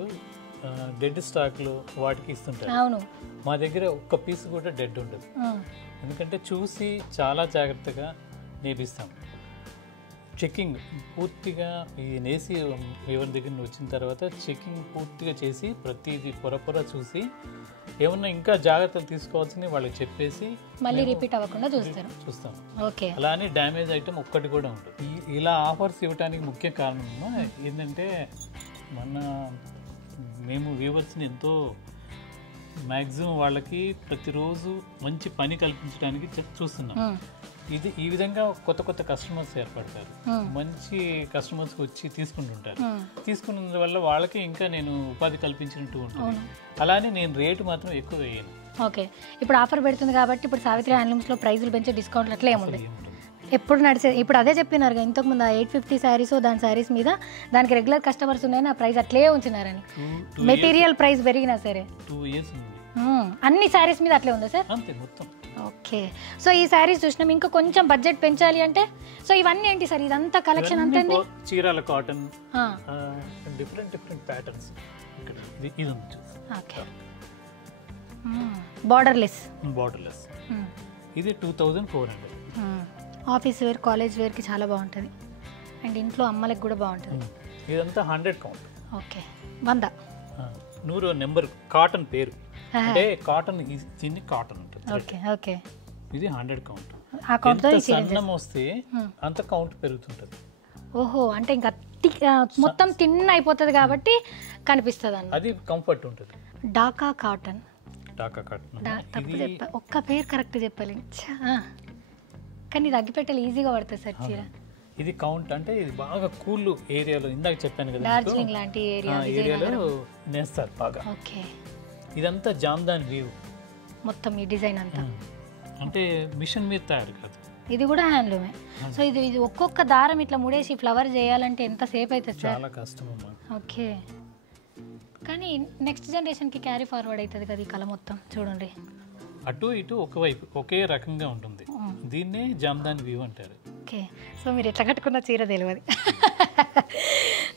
డెడ్ స్టాక్లో వాటికి ఇస్తుంటారు. అవును, మా దగ్గర ఒక్క పీస్ కూడా డెడ్ ఉండదు, ఎందుకంటే చూసి చాలా జాగ్రత్తగా నేపిస్తాం. చెక్కింగ్ పూర్తిగా ఈ నేసి ఎవరి దగ్గర వచ్చిన తర్వాత చెక్కింగ్ పూర్తిగా చేసి ప్రతిదీ పొర చూసి ఏమన్నా ఇంకా జాగ్రత్తలు తీసుకోవాల్సింది వాళ్ళకి చెప్పేసి మళ్ళీ రిపీట్ అవ్వకుండా చూస్తాం. ఓకే, అలానే డ్యామేజ్ ఐటమ్ ఒక్కటి కూడా ఉంటుంది. ఇలా ఆఫర్స్ ఇవ్వడానికి ముఖ్య కారణం ఏంటంటే మేము వ్యూవర్స్ని ఎంతో మ్యాక్సిమం వాళ్ళకి ప్రతిరోజు మంచి పని కల్పించడానికి చూస్తున్నాం. ఈ విధంగా కొత్త కస్టమర్స్ ఏర్పడతారు, మంచి కస్టమర్స్ వచ్చి తీసుకుంటుంటారు. తీసుకున్న వల్ల వాళ్ళకి ఇంకా నేను ఉపాధి కల్పించినట్టు ఉంటుంది. అలానే నేను రేటు మాత్రం ఎక్కువ వేయను. ఓకే, ఇప్పుడు ఆఫర్ పెడుతుంది కాబట్టి ఇప్పుడు సావిత్రి హ్యాండ్లూమ్స్లో ప్రైజులు పెంచే డిస్కౌంట్లు అట్లా ఏముంది ఎప్పుడు నడిచే. ఇప్పుడు అదే చెప్పినారు ఇంతకుముందు 850 శారీస్ దాని శారీస్ మీద దానికి రెగ్యులర్ కస్టమర్స్ ఉన్నాయని ఆ ప్రైస్ అట్లే ఉంచినారని. మెటీరియల్ ప్రైస్ పెరిగినా సరే 2 years అన్ని శారీస్ మీద అట్లే ఉందా సార్? అంతే మొత్తం. ఓకే, సో ఈ శారీస్ చూసినాం. ఇంకా కొంచెం బడ్జెట్ పెంచాలి అంటే సో ఇవన్నీ ఏంటి సార్? ఇదంతా కలెక్షన్ అంతే Chirala cotton different patterns. Okay, borderless ఇది 2400. ఆఫీస్ వేర్ కాలేజ్ వేర్కి చాలా బాగుంటుంది అండ్ ఇంట్లో అమ్మలకి కూడా బాగుంటుంది. ఇదంతా 100 కౌంట్. ఓకే, 100 నెంబర్ కాటన్ పేరు అంటే కాటన్ దీన్ని కాటన్ ఉంటుంది. ఓకే ఓకే, ఇది 100 కౌంట్. ఆ కౌంట్ తో సన్నం వస్తే అంత కౌంట్ పెరుగుతుంటది. ఓహో, అంటే ఇంకా మొత్తం తిన్న అయిపోతుంది కాబట్టి కనిపిస్తుంది అన్న. అది కంఫర్ట్ ఉంటుంది. డాకా కాటన్. తప్పు చెప్పా, ఒక్క పేరు కరెక్ట్ చెప్పాలి కానీ ఇది అగ్గిపెట్టెలు ఈజీగా పడుతుంది సార్ చీర. ఇది కౌంట్ అంటే ఇది బాగా కూల్ ఏరియాలో ఇందాక చెప్పాను కదా, డార్జిలింగ్ లాంటి ఏరియాలో నేస్తారు బాగా. ఓకే, ఇదంతా జామ్దాని వీవ్ మొత్తం ఈ డిజైన్ అంతా అంటే మిషన్ మీద తయారు కాదు, ఇది కూడా హ్యాండ్లూమే. సో ఇది ఒక్కొక్క దారం ఇట్లా ముడేసి ఫ్లవర్ చేయాలంటే ఎంత సేపు అవుతుంది సార్? చాలా కష్టం అమ్మా. ఓకే, కానీ నెక్స్ట్ జనరేషన్కి క్యారీ ఫార్వర్డ్ అవుతుంది కదా ఈ కళ మొత్తం. చూడండి అటు ఇటు ఒకవైపు ఒకే రకంగా ఉంటుంది. దీన్నే జామ్దాని వ్యూ అంటారు. ఓకే, సో మీరు ఎట్లా కట్టుకున్న చీర తెలియదు.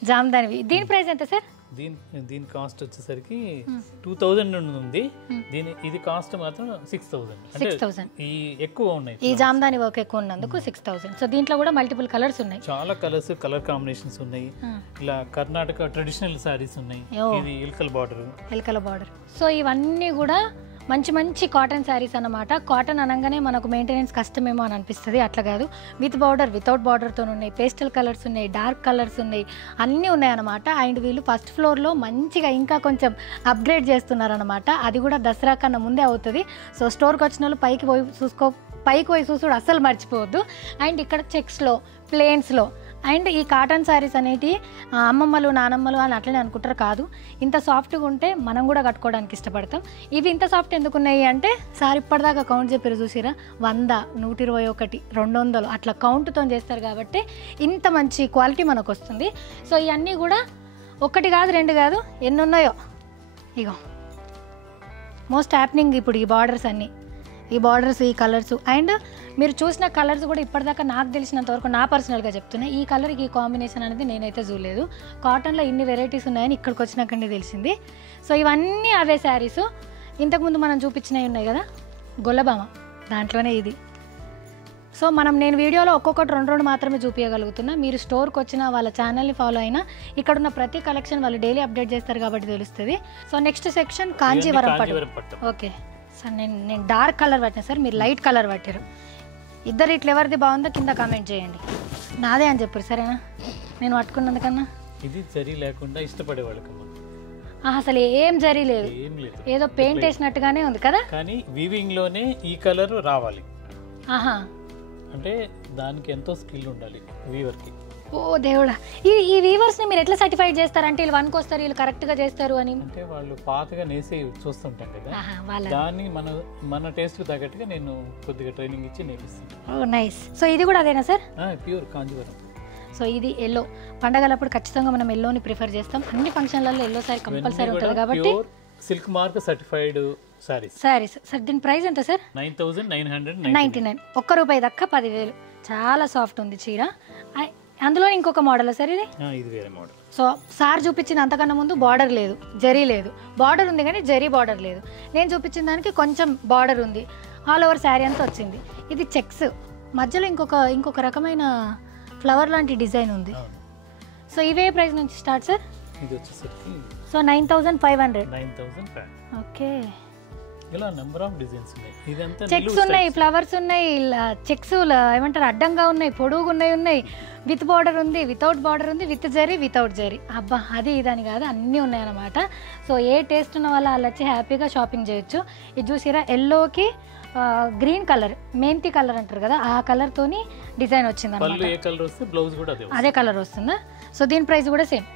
జామ్దాని వ్యూ. దీని ప్రైస్ ఎంత సార్? దీని కాస్ట్ వచ్చేసరికి 2000 నుండి ఉంది. ఇది కాస్ట్ మాత్రం 6000. ఈ ఎక్కువ ఉన్నాయి, ఈ జామ్దాని వర్క్ ఎక్కువ ఉన్నందుకు 6000. సో దీంట్లో కూడా మల్టిపుల్ కలర్స్ ఉన్నాయి, చాలా కలర్ కాంబినేషన్స్ ఉన్నాయి. ఇలా కర్ణాటక ట్రెడిషనల్ సారీస్ ఉన్నాయి. ఇది ఇల్కల బార్డర్. సో ఇవన్నీ కూడా మంచి కాటన్ శారీస్ అన్నమాట. కాటన్ అనగానే మనకు మెయింటెనెన్స్ కష్టమేమో అని అనిపిస్తుంది, అట్లా కాదు. విత్ బార్డర్ వితౌట్ బార్డర్తో ఉన్నాయి, పేస్టల్ కలర్స్ ఉన్నాయి, డార్క్ కలర్స్ ఉన్నాయి, అన్నీ ఉన్నాయన్నమాట. అండ్ వీళ్ళు ఫస్ట్ ఫ్లోర్లో మంచిగా ఇంకా కొంచెం అప్గ్రేడ్ చేస్తున్నారనమాట. అది కూడా దసరా కన్నా ముందే అవుతుంది. సో స్టోర్కి వచ్చిన వాళ్ళు పైకి పోయి చూసుడు అస్సలు మర్చిపోవద్దు. అండ్ ఇక్కడ చెక్స్లో ప్లేన్స్లో అండ్ ఈ కాటన్ శారీస్ అనేటి అమ్మమ్మలు నానమ్మలు అని అట్లనే అనుకుంటారు, కాదు. ఇంత సాఫ్ట్గా ఉంటే మనం కూడా కట్టుకోవడానికి ఇష్టపడతాం. ఇవి ఇంత సాఫ్ట్ ఎందుకు ఉన్నాయి అంటే సార్ ఇప్పటిదాకా కౌంట్ చెప్పారు చూసిరా, 100, 121, 200 అట్లా కౌంట్తో చేస్తారు కాబట్టి ఇంత మంచి క్వాలిటీ మనకు వస్తుంది. సో ఇవన్నీ కూడా 1 కాదు 2 కాదు ఎన్ని ఉన్నాయో. ఇగో మోస్ట్ హ్యాపెనింగ్ ఇప్పుడు ఈ బార్డర్స్ అన్నీ, ఈ బార్డర్స్, ఈ కలర్స్. అండ్ మీరు చూసిన కలర్స్ కూడా ఇప్పటిదాకా నాకు తెలిసినంత వరకు నా పర్సనల్గా చెప్తున్నా, ఈ కలర్కి ఈ కాంబినేషన్ అనేది నేనైతే చూడలేదు. కాటన్లో ఇన్ని వెరైటీస్ ఉన్నాయని ఇక్కడికి వచ్చినాకనే తెలిసింది. సో ఇవన్నీ అవే శారీస్. ఇంతకుముందు మనం చూపించినవి ఉన్నాయి కదా గొల్లబామ, దాంట్లోనే ఇది. సో నేను వీడియోలో ఒక్కొక్కటి 2 మాత్రమే చూపించగలుగుతున్నా. మీరు స్టోర్కి వచ్చిన వాళ్ళ ఛానల్ని ఫాలో అయినా ఇక్కడున్న ప్రతి కలెక్షన్ వాళ్ళు డైలీ అప్డేట్ చేస్తారు కాబట్టి తెలుస్తుంది. సో నెక్స్ట్ సెక్షన్ కాంజీవరం పట్టు. ఓకే సార్, నేను డార్క్ కలర్ పట్టినా సార్, మీరు లైట్ కలర్ పట్టారు. ఇద్దరు ఇట్లా ఎవరిది బాగుందో కింద కామెంట్ చేయండి. నాదే అని చెప్పారు సరేనా, నేను పట్టుకున్నందుకన్నా. ఇది జరీ లేకుండా ఇష్టపడే వాళ్ళకమ్మా, అసలు ఏం జరీ లేదు, ఏదో పెయింట్ వేసినట్టుగానే ఉంది కదా. కానీ వీవింగ్ లోనే ఈ కలర్ రావాలి. ఆహా, అంటే దానికి ఎంతో స్కిల్ ఉండాలి వీవర్కి. ఓ దేవుడా, ఈ వీవర్స్ని మీరు ఎట్లా సర్టిఫైడ్ చేస్తారంటే వీళ్ళు 1కి వస్తారు, వీళ్ళు కరెక్ట్గా చేస్తారు అని? అంటే వాళ్ళు పాతగా నేసే చూస్తుంటాం కదా, దాన్ని మన టేస్ట్ తగ్గట్టుగా నేను కొద్దిగా ట్రైనింగ్ ఇచ్చి నేర్పిస్తాను. ఓ నైస్. సో ఇది కూడా అదేనా సార్? ప్యూర్ కాంజీవరం. సో ఇది ఎల్లో, పండగలప్పుడు ఖచ్చితంగా మనం ఎల్లోని ప్రిఫర్ చేస్తాం. అన్ని ఫంక్షన్లలో ఎల్లో సారీ కంపల్సరీ ఉంటుంది కాబట్టి. Silk mark certified saris. Sir దీని ప్రైస్ ఎంత సార్? 9999. ₹1 దక్క 10,000. చాలా సాఫ్ట్ ఉంది చీర. అందులో ఇంకొక మోడల్ సార్ ఇది వేరే మోడల్. సో సార్ చూపించిన అంతకన్నా ముందు బార్డర్ లేదు, జరీ లేదు. బార్డర్ ఉంది కానీ జరీ బార్డర్ లేదు. నేను చూపించిన దానికి కొంచెం బార్డర్ ఉంది, ఆల్ ఓవర్ శారీ అంతా వచ్చింది. ఇది చెక్స్, మధ్యలో ఇంకొక రకమైన ఫ్లవర్ లాంటి డిజైన్ ఉంది. సో ఇవే ప్రైస్ నుంచి స్టార్ట్ సార్? ఇది వచ్చేసరికి సో 9500. 9500. ఓకే. ఇలా నెంబర్ ఆఫ్ డిజైన్స్ ఉన్నాయి. ఇదంతా చెక్స్ ఉన్నాయి, ఫ్లవర్స్ ఉన్నాయి, చెక్స్ ఏమంటారు అడ్డంగా ఉన్నాయి, పొడుగు ఉన్నాయి, విత్ బార్డర్ ఉంది, వితౌట్ బార్డర్ ఉంది, విత్ జరీ, వితౌట్ జరీ. అబ్బా అది ఇదని కాదు, అన్నీ ఉన్నాయన్నమాట. సో ఏ టేస్ట్ ఉన్న వాళ్ళు వాళ్ళు వచ్చి హ్యాపీగా షాపింగ్ చేయొచ్చు. ఇది చూసిరా ఎల్లోకి గ్రీన్ కలర్, మెంతి కలర్ అంటారు కదా, ఆ కలర్ తోని డిజైన్ వచ్చింది పళ్ళు ఏ కలర్ వస్తే బ్లౌజ్ కూడా అదే కలర్ వస్తుందా? సో దీని ప్రైస్ కూడా సేమ్.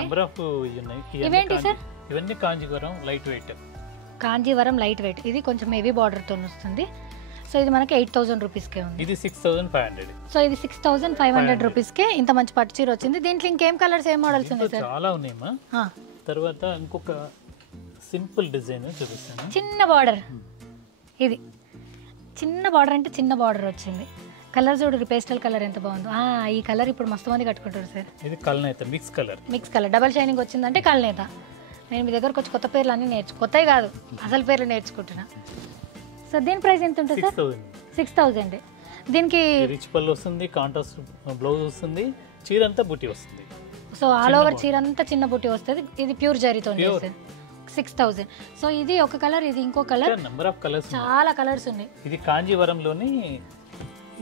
నెంబర్ ఆఫ్ ఉన్నాయి. ఇవేంటి సార్? ఇవన్నీ Kanjeevaram light weight. Kanjeevaram light weight, ఇది కొంచెం హెవీ బార్డర్ తో వస్తుంది. సో ఇది మనకి 8000 రూపీస్కే ఉంది. ఇది 6500. సో ఇది 6500 రూపీస్కే ఇంత మంచి పట్టు చీర వచ్చింది. దీంట్లో ఇంకేం కలర్స్, ఏం మోడల్స్ ఉన్నాయి సార్? చాలా ఉన్నాయమ్మా. తర్వాత ఇంకొక సింపుల్ డిజైన్ చూపిస్తాను. చిన్న బార్డర్, ఇది చిన్న బార్డర్ అంటే చిన్న బార్డర్ వచ్చింది. కలర్ చూడు, పేస్టల్ కలర్ ఎంత బాగుందో. ఈ కలర్ ఇప్పుడు మస్తు మంది కట్టుకుంటారు సార్. ఇది కల్నేత మిక్స్ కలర్, డబల్ షైనింగ్ వచ్చిందంటే కల్నేత. నేను మీ దగ్గరకు వచ్చి కొత్త పేర్లు అన్నీ కొత్తవి కాదు, అసలు పేర్లు నేర్చుకుంటున్నా. సో దీని ప్రైస్ ఎంత ఉంటుంది సార్? 6000. దీనికి రిచ్ పళ్ళు వస్తుంది, కాంట్రాస్ట్ బ్లౌజ్ వస్తుంది, చీర అంతా బుట్టి వస్తుంది. సో ఆల్ ఓవర్ చీర అంతా చిన్న బుట్టి వస్తుంది. ఇది ప్యూర్ జరీతో 6000. సో ఇది ఒక కలర్, ఇది ఇంకో కలర్, నెంబర్ ఆఫ్ కలర్స్, చాలా కలర్స్ ఉన్నాయి. ఇది కాంజీవరంలోని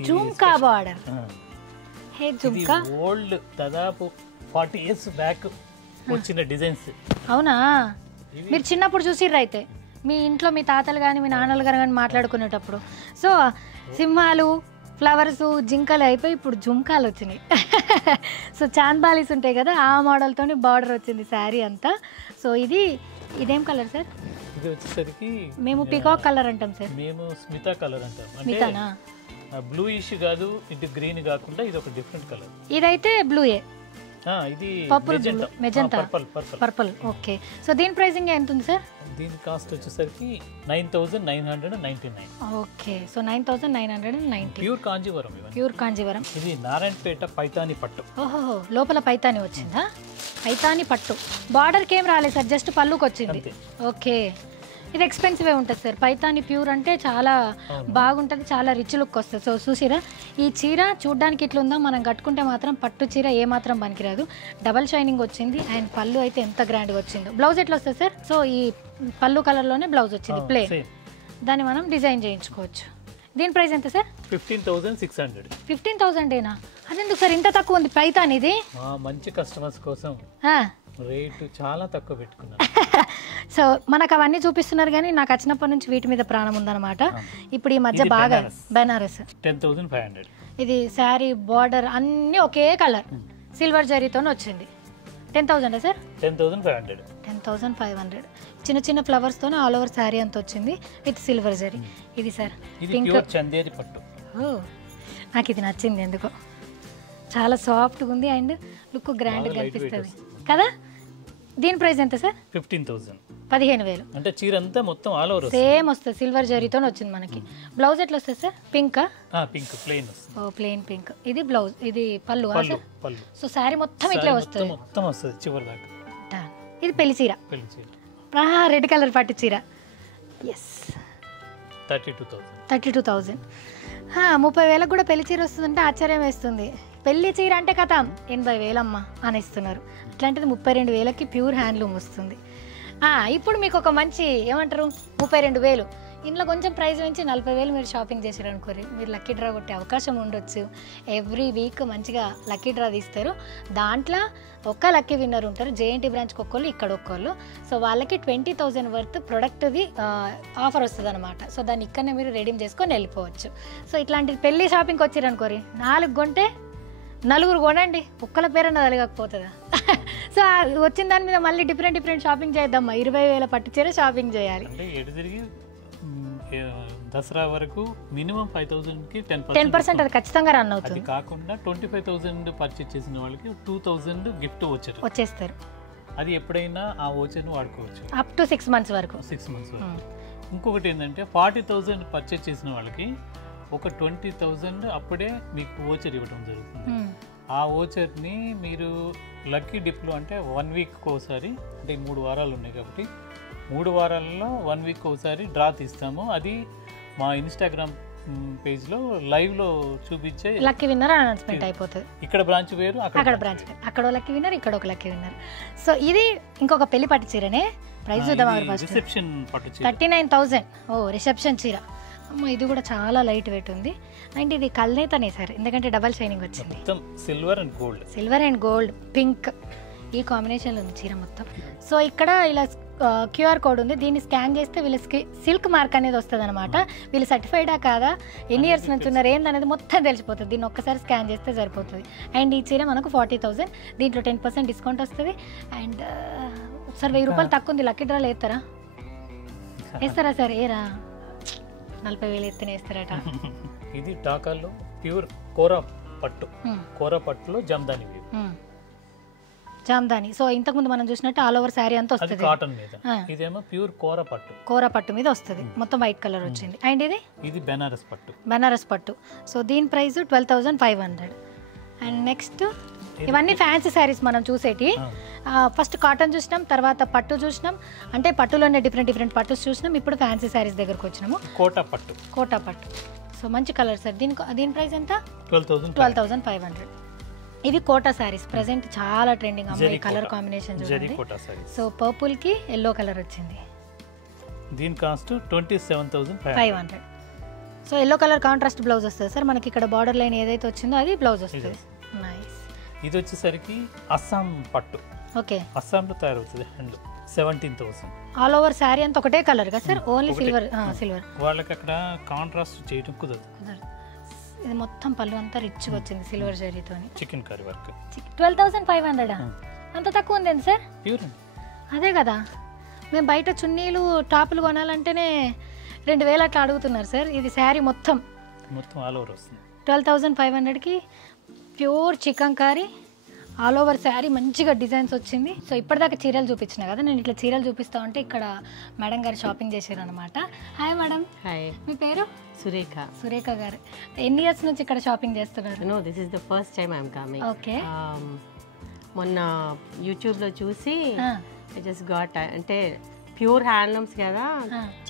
జుమ్కా బార్డర్. హే జుమ్కా ఓల్డ్ దాదాపు 40 years బ్యాక్ వచ్చిన డిజైన్స్. అవునా? మీరు చిన్నప్పుడు చూసిర్రు అయితే మీ ఇంట్లో మీ తాతలు కానీ మీ నాన్నలు కానీ మాట్లాడుకునేటప్పుడు. సో సింహాలు, ఫ్లవర్స్, జింకలు అయిపోయి ఇప్పుడు జుమ్కాలు వచ్చినాయి. సో చాంద్బాలీస్ ఉంటాయి కదా, ఆ మోడల్తో బార్డర్ వచ్చింది శారీ అంతా. సో ఇదేం కలర్ సార్? ఇది వచ్చేసరికి మేము పికాక్ కలర్ అంటాం సార్. మేము స్మితా కలర్ అంటాం. స్మితానా? బ్లూ ఇష్ కాదు, ఇది గ్రీన్ కాకుండా ఇది ఒక డిఫరెంట్ కలర్. ఇదైతే బ్లూయే, ఇది purple, magenta, purple. Okay. So దీని ప్రైసింగ్ ఎంత ఉంది సార్? దీని కాస్ట్ వచ్చేసరికి 9999. Okay. So 9990. Pure Kanjeevaram. Pure Kanjeevaram. ఇది నారాయణపేట పైతాని పట్టు. ఓహో, లోపల పైతాని వచ్చిందా? పైతాని పట్టు. బార్డర్కి ఏం రాలేదు సార్, జస్ట్ పళ్ళుకి వచ్చింది. ఓకే. ఇది ఎక్స్పెన్సివ్ ఉంటుంది సార్. పైతాని ప్యూర్ అంటే చాలా బాగుంటుంది, చాలా రిచ్ లుక్ వస్తుంది. సో చూసిరా, ఈ చీర చూడ్డానికి ఇట్లా ఉందా, మనం కట్టుకుంటే మాత్రం పట్టు చీర ఏమాత్రం పనికిరాదు. డబల్ షైనింగ్ వచ్చింది అండ్ పళ్ళు అయితే ఎంత గ్రాండ్గా వచ్చిందో. బ్లౌజ్ ఎట్లా వస్తుంది సార్? సో ఈ పళ్ళు కలర్లోనే బ్లౌజ్ వచ్చింది, ప్లేన్. దాన్ని మనం డిజైన్ చేయించుకోవచ్చు. దీని ప్రైస్ ఎంత సార్? 15600. 15000ఏనా? అదెందుకు సార్ ఇంత తక్కువ ఉంది పైతాని? ఇది మంచి కస్టమర్స్ కోసం రేటు చాలా తక్కువ పెట్టుకున్నారు. సో మనకు అవన్నీ చూపిస్తున్నారు కానీ నాకు వచ్చినప్పటి నుంచి వీటి మీద ప్రాణం ఉందన్నమాట. ఇప్పుడు ఈ మధ్య బాగా బెనారస్ 10500. ఇది శారీ బార్డర్ అన్నీ ఒకే కలర్, సిల్వర్ జరీతో వచ్చింది. 10000 సార్? 10500. 10500. చిన్న చిన్న ఫ్లవర్స్తో ఆల్ ఓవర్ శారీ అంత వచ్చింది విత్ సిల్వర్ జరీ. ఇది సార్ పింక్ చందేరి పట్టు. నాకు ఇది నచ్చింది ఎందుకో, చాలా సాఫ్ట్గా ఉంది అండ్ లుక్ గ్రాండ్గా కనిపిస్తుంది కదా. దీని ప్రైస్ ఎంత సార్? 15000. 15000. అంటే చీర అంతా మొత్తం ఆల్ ఓవర్ సేమ్ వస్తుంది, సిల్వర్ జరీతో వచ్చింది మనకి. బ్లౌజ్ ఎట్లా వస్తుంది సార్? పింక్ ప్లెయిన్ వస్తుంది. ఓ ప్లెయిన్ పింక్. ఇది బ్లౌజ్, ఇది పళ్ళు. సో శారీ మొత్తం ఇట్లా వస్తుంది, మొత్తం వస్తుంది చివరి దాకా. ఇది పెళ్లి చీర, రెడ్ కలర్ పట్టు చీర. ఎస్, 32000. 30,000 కూడా పెళ్లి చీర వస్తుందంటే ఆశ్చర్యం వేస్తుంది. పెళ్లి చీర అంటే కథం 80,000 అమ్మ అనేస్తున్నారు. అట్లాంటిది 32,000కి ప్యూర్ హ్యాండ్లూమ్ వస్తుంది. ఇప్పుడు మీకు ఒక మంచి ఏమంటారు 32,000 ఇంట్లో కొంచెం ప్రైస్ పెంచి 40,000 మీరు షాపింగ్ చేశారనుకోరి, మీరు లక్కీ డ్రా కొట్టే అవకాశం ఉండొచ్చు. ఎవ్రీ వీక్ మంచిగా లక్కీ డ్రా తీస్తారు. దాంట్లో ఒక్క లక్కీ విన్నర్ ఉంటారు, జేఎన్టీ బ్రాంచ్కి ఒక్కళ్ళు, ఇక్కడ ఒక్కళ్ళు. సో వాళ్ళకి 20,000 వర్త్ ప్రొడక్ట్ది ఆఫర్ వస్తుంది అనమాట. సో దాన్ని ఇక్కడనే మీరు రెడీమ్ చేసుకొని వెళ్ళిపోవచ్చు. సో ఇట్లాంటి పెళ్ళి షాపింగ్కి వచ్చారనుకోరి, 4 కొంటే 4 కొనండి, ఒక్కల పేరన్న తలగకపోతుందా? సో వచ్చిన దాని మీద మళ్ళీ డిఫరెంట్ షాపింగ్ చేద్దామా. 20,000 పట్టు చీర షాపింగ్ చేయాలి. దసరా వరకు మినిమం 5,000కి 10% అది ఖచ్చితంగా రన్ అవుతుంది. అది కాకుండా 25,000 పర్చేజ్ చేసిన వాళ్ళకి 2,000 గిఫ్ట్ వచ్చేస్తారు. అది ఎప్పుడైనా ఆ ఓచర్ని వాడుకోవచ్చు అప్ టు 6 months వరకు. ఇంకొకటి ఏంటంటే 40,000 పర్చేజ్ చేసిన వాళ్ళకి ఒక 20,000 అప్పుడే మీకు ఓచర్ ఇవ్వడం జరుగుతుంది. ఆ ఓచర్ని మీరు లక్కీ డిప్లో అంటే 1 week ఒకసారి, అంటే 3 వారాలు ఉన్నాయి కాబట్టి 3 వారాలలో 1 week ఒకసారి డ్రా తీస్తాము. అది మా ఇన్స్టాగ్రామ్ పేజ్ లో లైవ్ లో చూపించే లక్కీ విన్నర్ అనౌన్స్మెంట్ అయిపోతుంది. ఇక్కడ బ్రాంచ్ వేరు, అక్కడ బ్రాంచ్ వేరు, అక్కడ లక్కీ విన్నర్, ఇక్కడ ఒక లక్కీ విన్నర్. సో ఇది ఇంకొక పెళ్లి పట్టు చీరనే. ప్రైస్ చూద్దాం. రిసెప్షన్ పట్టు చీర 39,000. ఓ రిసెప్షన్ చీర. అమ్మ ఇది కూడా చాలా లైట్ వెయిట్ ఉంది. అండ్ ఇది కల్నేతనే సార్, ఎందుకంటే డబల్ షైనింగ్ వచ్చింది. మొత్తం silver and gold, silver and gold pink ఈ కాంబినేషన్లో ఉంది చీర మొత్తం. సో ఇక్కడ ఇలా క్యూఆర్ కోడ్ ఉంది, దీన్ని స్కాన్ చేస్తే వీళ్ళకి సిల్క్ మార్క్ అనేది వస్తుంది అనమాట. వీళ్ళు సర్టిఫైడా కాదా, ఎన్ని ఇయర్స్ నుంచి ఉన్నారు ఏందనేది మొత్తం తెలిసిపోతుంది. దీన్ని ఒక్కసారి స్కాన్ చేస్తే సరిపోతుంది. అండ్ ఈ చీర మనకు 40,000, దీంట్లో 10% డిస్కౌంట్ వస్తుంది. అండ్ సార్ 1000 రూపాయలు తక్కువ ఉంది, లక్కీ డ్రాలు వేస్తారా? వేస్తారా సార్? ఏరా 40,000 ఎత్తున వేస్తారట. ఇది ఢాకాలో ప్యూర్ కోరా పట్టు, కోరా పట్టులో జామ్దాని జామ్దాని. సో ఇంతకుముందు మనం చూసినట్టు ఆల్ ఓవర్ శారీ అంతా వస్తుంది కాటన్ మీద, ఇదేమో ప్యూర్ కోరా పట్టు, కోరా పట్టు మీద వస్తుంది, మొత్తం వైట్ కలర్ వచ్చింది. అండ్ ఇది బెనారస్ పట్టు, బెనారస్ పట్టు. సో దీని ప్రైస్ 12,500. అండ్ నెక్స్ట్ ఇవన్నీ ఫ్యాన్సీ శారీస్ మనం చూసేటి. ఫస్ట్ కాటన్ చూసినాం, తర్వాత పట్టు చూసినాం, అంటే పట్టులోనే డిఫరెంట్ పట్టుస్ చూసినాం. ఇప్పుడు ఫ్యాన్సీ శారీస్ దగ్గరకు వచ్చినాము. కోటా పట్టు, కోటా పట్టు. సో మంచి కలర్ సార్. దీని ప్రైస్ ఎంత? 12,500. ఇవి కోటా శారీస్, ప్రెసెంట్ చాలా ట్రెండింగ్ అమ్మాయి. కలర్ కాంబినేషన్ చూడండి. సో పర్పుల్ కి ఎల్లో కలర్ వచ్చింది. దీని cost 27,500. So yellow colour contrast blouse వస్తుంది సార్ మనకి. ఇక్కడ బార్డర్ లైన్ ఏదైతే వచ్చిందో అది బ్లౌజ్ వస్తుంది. నైస్. ఇది వచ్చేసరికి అస్సాం పట్టు. ఓకే, అస్సాంలో తయారవుతుంది. హ్యాండ్ 17,000. ఆల్ ఓవర్ శారీ అంతా ఒకటే కలర్ కదా సార్? Only silver. సిల్వర్ వాళ్ళకి అక్కడ కాంట్రాస్ట్ చేయడం కుదరదు. ఇది మొత్తం పళ్ళు అంతా రిచ్గా వచ్చింది సిల్వర్ జరీతో. Chicken curry work. 12,500 అంత తక్కువ ఉంది సార్? ప్యూర్. అదే కదా, మేము బయట చున్నీలు టాపులు కొనాలంటేనే 2,000 అట్లా అడుగుతున్నారు సార్. ఇది శారీ మొత్తం ఆల్ ఓవర్ వస్తుంది. 12,500కి pure chicken curry all over sari మంచిగా డిజైన్స్ వచ్చింది. సో ఇప్పటిదాకా చీరలు చూపించిన కదా, నేను ఇట్లా చీరలు చూపిస్తా ఉంటే ఇక్కడ మేడం గారు షాపింగ్ చేశారు అనమాట. Hi madam. హాయ్. మీ పేరు? సురేఖ. సురేఖ గారు. ఎన్ని ఇయర్స్ నుంచి ఇక్కడ షాపింగ్ చేస్తున్నారు? No, this is the first time I'm coming. Okay. మొన్న యూట్యూబ్లో చూసి ఐ జస్ట్ గాట్, అంటే ప్యూర్ హ్యాండ్లూమ్స్ కదా,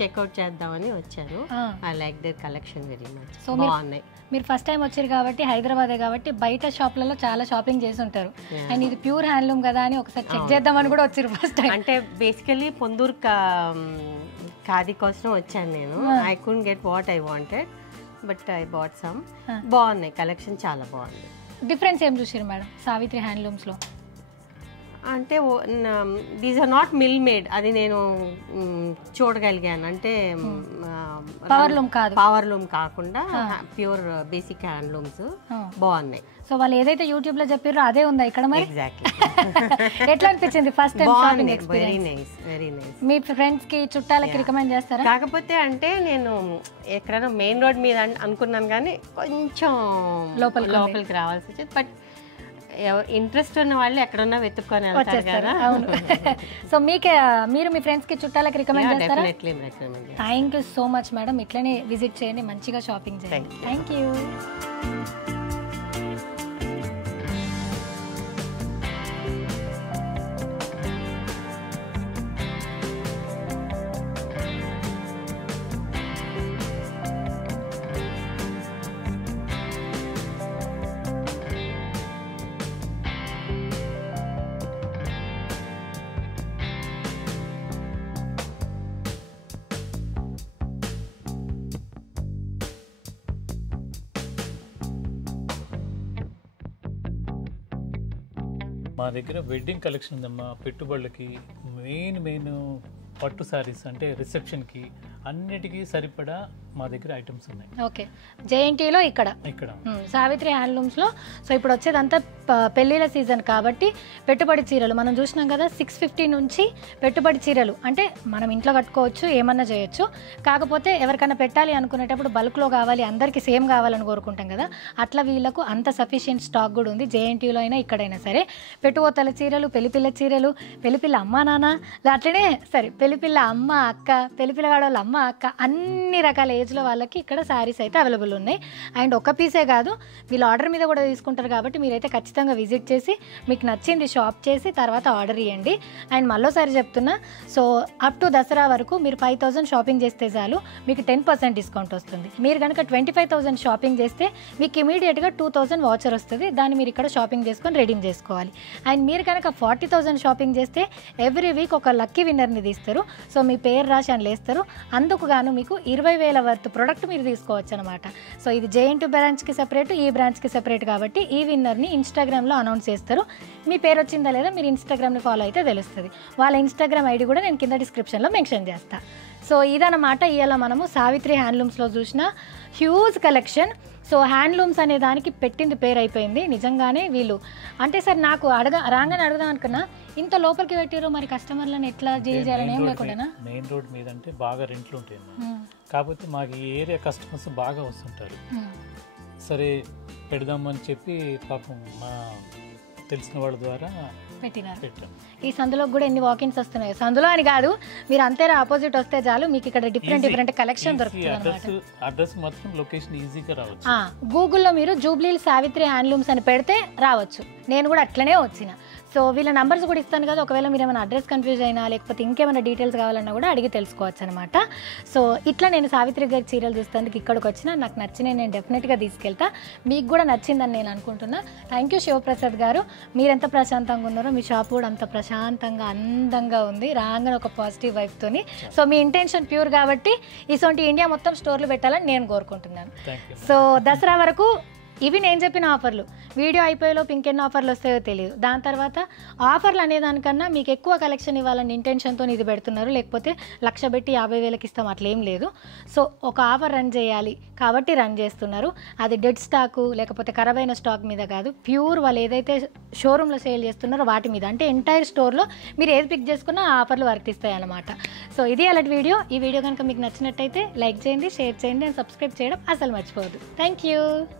చెక్అవుట్ చేద్దామని వచ్చాను. I like their collection very much. So బాగున్నాయి. మీరు ఫస్ట్ టైం వచ్చారు కాబట్టి, హైదరాబాదే కాబట్టి బయట షాప్లలో చాలా షాపింగ్ చేసి ఉంటారు. అండ్ ఇది ప్యూర్ హ్యాండ్లూమ్ కదా అని ఒకసారి చెక్ చేద్దామని కూడా వచ్చారు ఫస్ట్ టైం. అంటే బేసికలీ పొందూరు ఖాదీ కోసం వచ్చాను నేను. I couldn't get what I wanted, but I bought some. బాగున్నాయి, కలెక్షన్ చాలా బాగుంది. డిఫరెన్స్ ఏం చూసారు మేడం సావిత్రి హ్యాండ్లూమ్స్లో? అంటే these are not mill made, అది నేను చూడగలిగాను. అంటే పవర్ లూమ్ కాకుండా ప్యూర్ బేసిక్ హ్యాండ్లూమ్స్ బాగున్నాయి. సో వాళ్ళు ఏదైతే యూట్యూబ్ లో చెప్పారో అదే ఉందా ఇక్కడ మరి? ఎగ్జాక్ట్లీ. ఎట్లా అనిపించింది first time shopping experience? Very nice, very nice. మీ ఫ్రెండ్స్ కి చుట్టాలకి రికమెండ్ చేస్తారా? కాకపోతే అంటే నేను ఎక్కడైనా మెయిన్ రోడ్ మీద అనుకున్నాను, కానీ కొంచెం లోపలికి రావాల్సి వచ్చింది. బట్ ఇంట్రెస్ట్ ఉన్న వాళ్ళు ఎక్కడున్నా వెతుక్కొని వెళ్తారు కదా. అవును. సో మీరు మీ ఫ్రెండ్స్ కి చుట్టాలకి రికమెండ్ చేస్తారా? Thank you so much madam. ఇట్లనే విజిట్ చేయండి, మంచిగా షాపింగ్ చేయండి. Thank you. మా దగ్గర వెడ్డింగ్ కలెక్షన్ ఉందమ్మా. పెట్టుబడులకి మెయిన్ పట్టు శారీస్, అంటే రిసెప్షన్కి అన్నిటికీ సరిపడా మా దగ్గర ఐటమ్స్ ఉన్నాయి. ఓకే. జేఎన్టీలో ఇక్కడ సావిత్రి హ్యాండ్లూమ్స్లో. సో ఇప్పుడు వచ్చేదంతా పెళ్ళిళ్ళ సీజన్ కాబట్టి పెట్టుబడి చీరలు మనం చూసినాం కదా. 650 నుంచి పెట్టుబడి చీరలు, అంటే మనం ఇంట్లో కట్టుకోవచ్చు, ఏమన్నా చేయొచ్చు. కాకపోతే ఎవరికైనా పెట్టాలి అనుకునేటప్పుడు బల్క్లో కావాలి, అందరికీ సేమ్ కావాలని కోరుకుంటాం కదా, అట్లా వీళ్ళకు అంత సఫిషియెంట్ స్టాక్ కూడా ఉంది. జేఎన్టీలో అయినా ఇక్కడైనా సరే పెట్టుకోతల చీరలు, పెళ్లిపిల్ల చీరలు, పెళ్లిపిల్ల అమ్మ నాన్న, అట్లనే సరే పెళ్లిపిల్ల అమ్మ అక్క, పెళ్లిపిల్లగాడ వాళ్ళ అమ్మ అక్క, అన్ని రకాల ఏజ్లో వాళ్ళకి ఇక్కడ శారీస్ అయితే అవైలబుల్ ఉన్నాయి. అండ్ ఒక పీసే కాదు, వీళ్ళు ఆర్డర్ మీద కూడా తీసుకుంటారు కాబట్టి మీరైతే ఖచ్చితంగా విజిట్ చేసి మీకు నచ్చింది షాప్ చేసి తర్వాత ఆర్డర్ ఇవ్వండి. అండ్ మళ్ళీసారి చెప్తున్నా, సో అప్ టు దసరా వరకు మీరు 5,000 షాపింగ్ చేస్తే చాలు మీకు 10% డిస్కౌంట్ వస్తుంది. మీరు కనుక 25,000 షాపింగ్ చేస్తే మీకు ఇమీడియట్గా 2,000 వాచర్ వస్తుంది. దాన్ని మీరు ఇక్కడ షాపింగ్ చేసుకొని రెడీమ్ చేసుకోవాలి. అండ్ మీరు కనుక 40,000 షాపింగ్ చేస్తే ఎవ్రీ వీక్ ఒక లక్కీ విన్నర్ని తీస్తారు. సో మీ పేరు రాసి అని లేస్తారు. అందుకు గాను మీకు 20,000 వర్త్ ప్రోడక్ట్ మీరు తీసుకోవచ్చు అనమాట. సో ఇది JN2 బ్రాంచ్కి సెపరేట్, ఈ బ్రాంచ్కి సెపరేట్ కాబట్టి ఈ విన్నర్ని ఇన్స్టాగ్రామ్లో అనౌన్స్ చేస్తారు. మీ పేరు వచ్చిందా లేదా మీరు ఇన్స్టాగ్రామ్ని ఫాలో అయితే తెలుస్తుంది. వాళ్ళ ఇన్స్టాగ్రామ్ ఐడి కూడా నేను కింద డిస్క్రిప్షన్లో మెన్షన్ చేస్తాను. సో ఇదన్నమాట ఇవాళ మనము సావిత్రి హ్యాండ్లూమ్స్లో చూసిన హ్యూజ్ కలెక్షన్. సో హ్యాండ్లూమ్స్ అనే దానికి పెట్టింది పేరు అయిపోయింది. నిజంగానే వీళ్ళు అంటే సార్ నాకు రాగానే అడుగుదాం అనుకున్నా, ఇంత లోపలికి పెట్టారు మరి కస్టమర్లను ఎట్లా చేయాలని ఏం లేకుండా. మెయిన్ రోడ్ మీద అంటే బాగా రెంట్లు ఉంటాయి, కాకపోతే మాకు ఈ ఏరియా కస్టమర్స్ బాగా వస్తుంటారు. సరే పెడదామని చెప్పి పాపం మా తెలిసిన వాళ్ళ ద్వారా పెట్టినారు. ఈ సందులో కూడా ఎన్ని వాకిన్స్ వస్తున్నాయి. సందులో అని కాదు, మీరు అంతేరా ఆపోజిట్ వస్తే చాలు మీకు ఇక్కడ డిఫరెంట్ కలెక్షన్ దొరుకుతుంది. అడ్రస్ మాత్రం లొకేషన్ ఈజీగా రావచ్చు. గూగుల్లో మీరు జూబ్లీ సావిత్రి హ్యాండ్లూమ్స్ అని పెడితే రావచ్చు. నేను కూడా అట్లనే వచ్చిన. సో వీళ్ళ నంబర్స్ కూడా ఇస్తాను కదా, ఒకవేళ మీరు ఏమైనా అడ్రస్ కన్ఫ్యూజ్ అయినా లేకపోతే ఇంకేమైనా డీటెయిల్స్ కావాలన్నా కూడా అడిగి తెలుసుకోవచ్చు అనమాట. సో ఇట్లా నేను సావిత్రి గారి చీరలు చూస్తానికి ఇక్కడికి వచ్చిన, నాకు నచ్చినవి నేను డెఫినెట్గా తీసుకెళ్తా. మీకు కూడా నచ్చిందని నేను అనుకుంటున్నా. థ్యాంక్ యూ శివప్రసాద్ గారు, మీరెంత ప్రశాంతంగా ఉన్నారో మీ షాప్ కూడా అంత ప్రశాంతంగా అందంగా ఉంది. రాగానే ఒక పాజిటివ్ వైబ్తోని. సో మీ ఇంటెన్షన్ ప్యూర్ కాబట్టి ఇటువంటి ఇండియా మొత్తం స్టోర్లు పెట్టాలని నేను కోరుకుంటున్నాను. సో దసరా వరకు ఇవి నేను చెప్పిన ఆఫర్లు. వీడియో అయిపోయేలోపు ఇంకెన్ని ఆఫర్లు వస్తాయో తెలియదు. దాని తర్వాత ఆఫర్లు అనేదానికన్నా మీకు ఎక్కువ కలెక్షన్ ఇవ్వాలని ఇంటెన్షన్తో ఇది పెడుతున్నారు. లేకపోతే 1,00,000 పెట్టి 50,000కి ఇస్తాం అట్లేం లేదు. సో ఒక ఆఫర్ రన్ చేయాలి కాబట్టి రన్ చేస్తున్నారు. అది డెడ్ స్టాకు లేకపోతే ఖరాబ్ అయిన స్టాక్ మీద కాదు, ప్యూర్ వాళ్ళు ఏదైతే షోరూంలో సేల్ చేస్తున్నారో వాటి మీద. అంటే ఎంటైర్ స్టోర్లో మీరు ఏది పిక్ చేసుకున్నా ఆ ఆఫర్లు వర్తిస్తాయి అన్నమాట. సో ఇది అలాంటి వీడియో. ఈ వీడియో కనుక మీకు నచ్చినట్టయితే లైక్ చేయండి, షేర్ చేయండి అండ్ సబ్స్క్రైబ్ చేయడం అసలు మర్చిపోవద్దు. Thank you.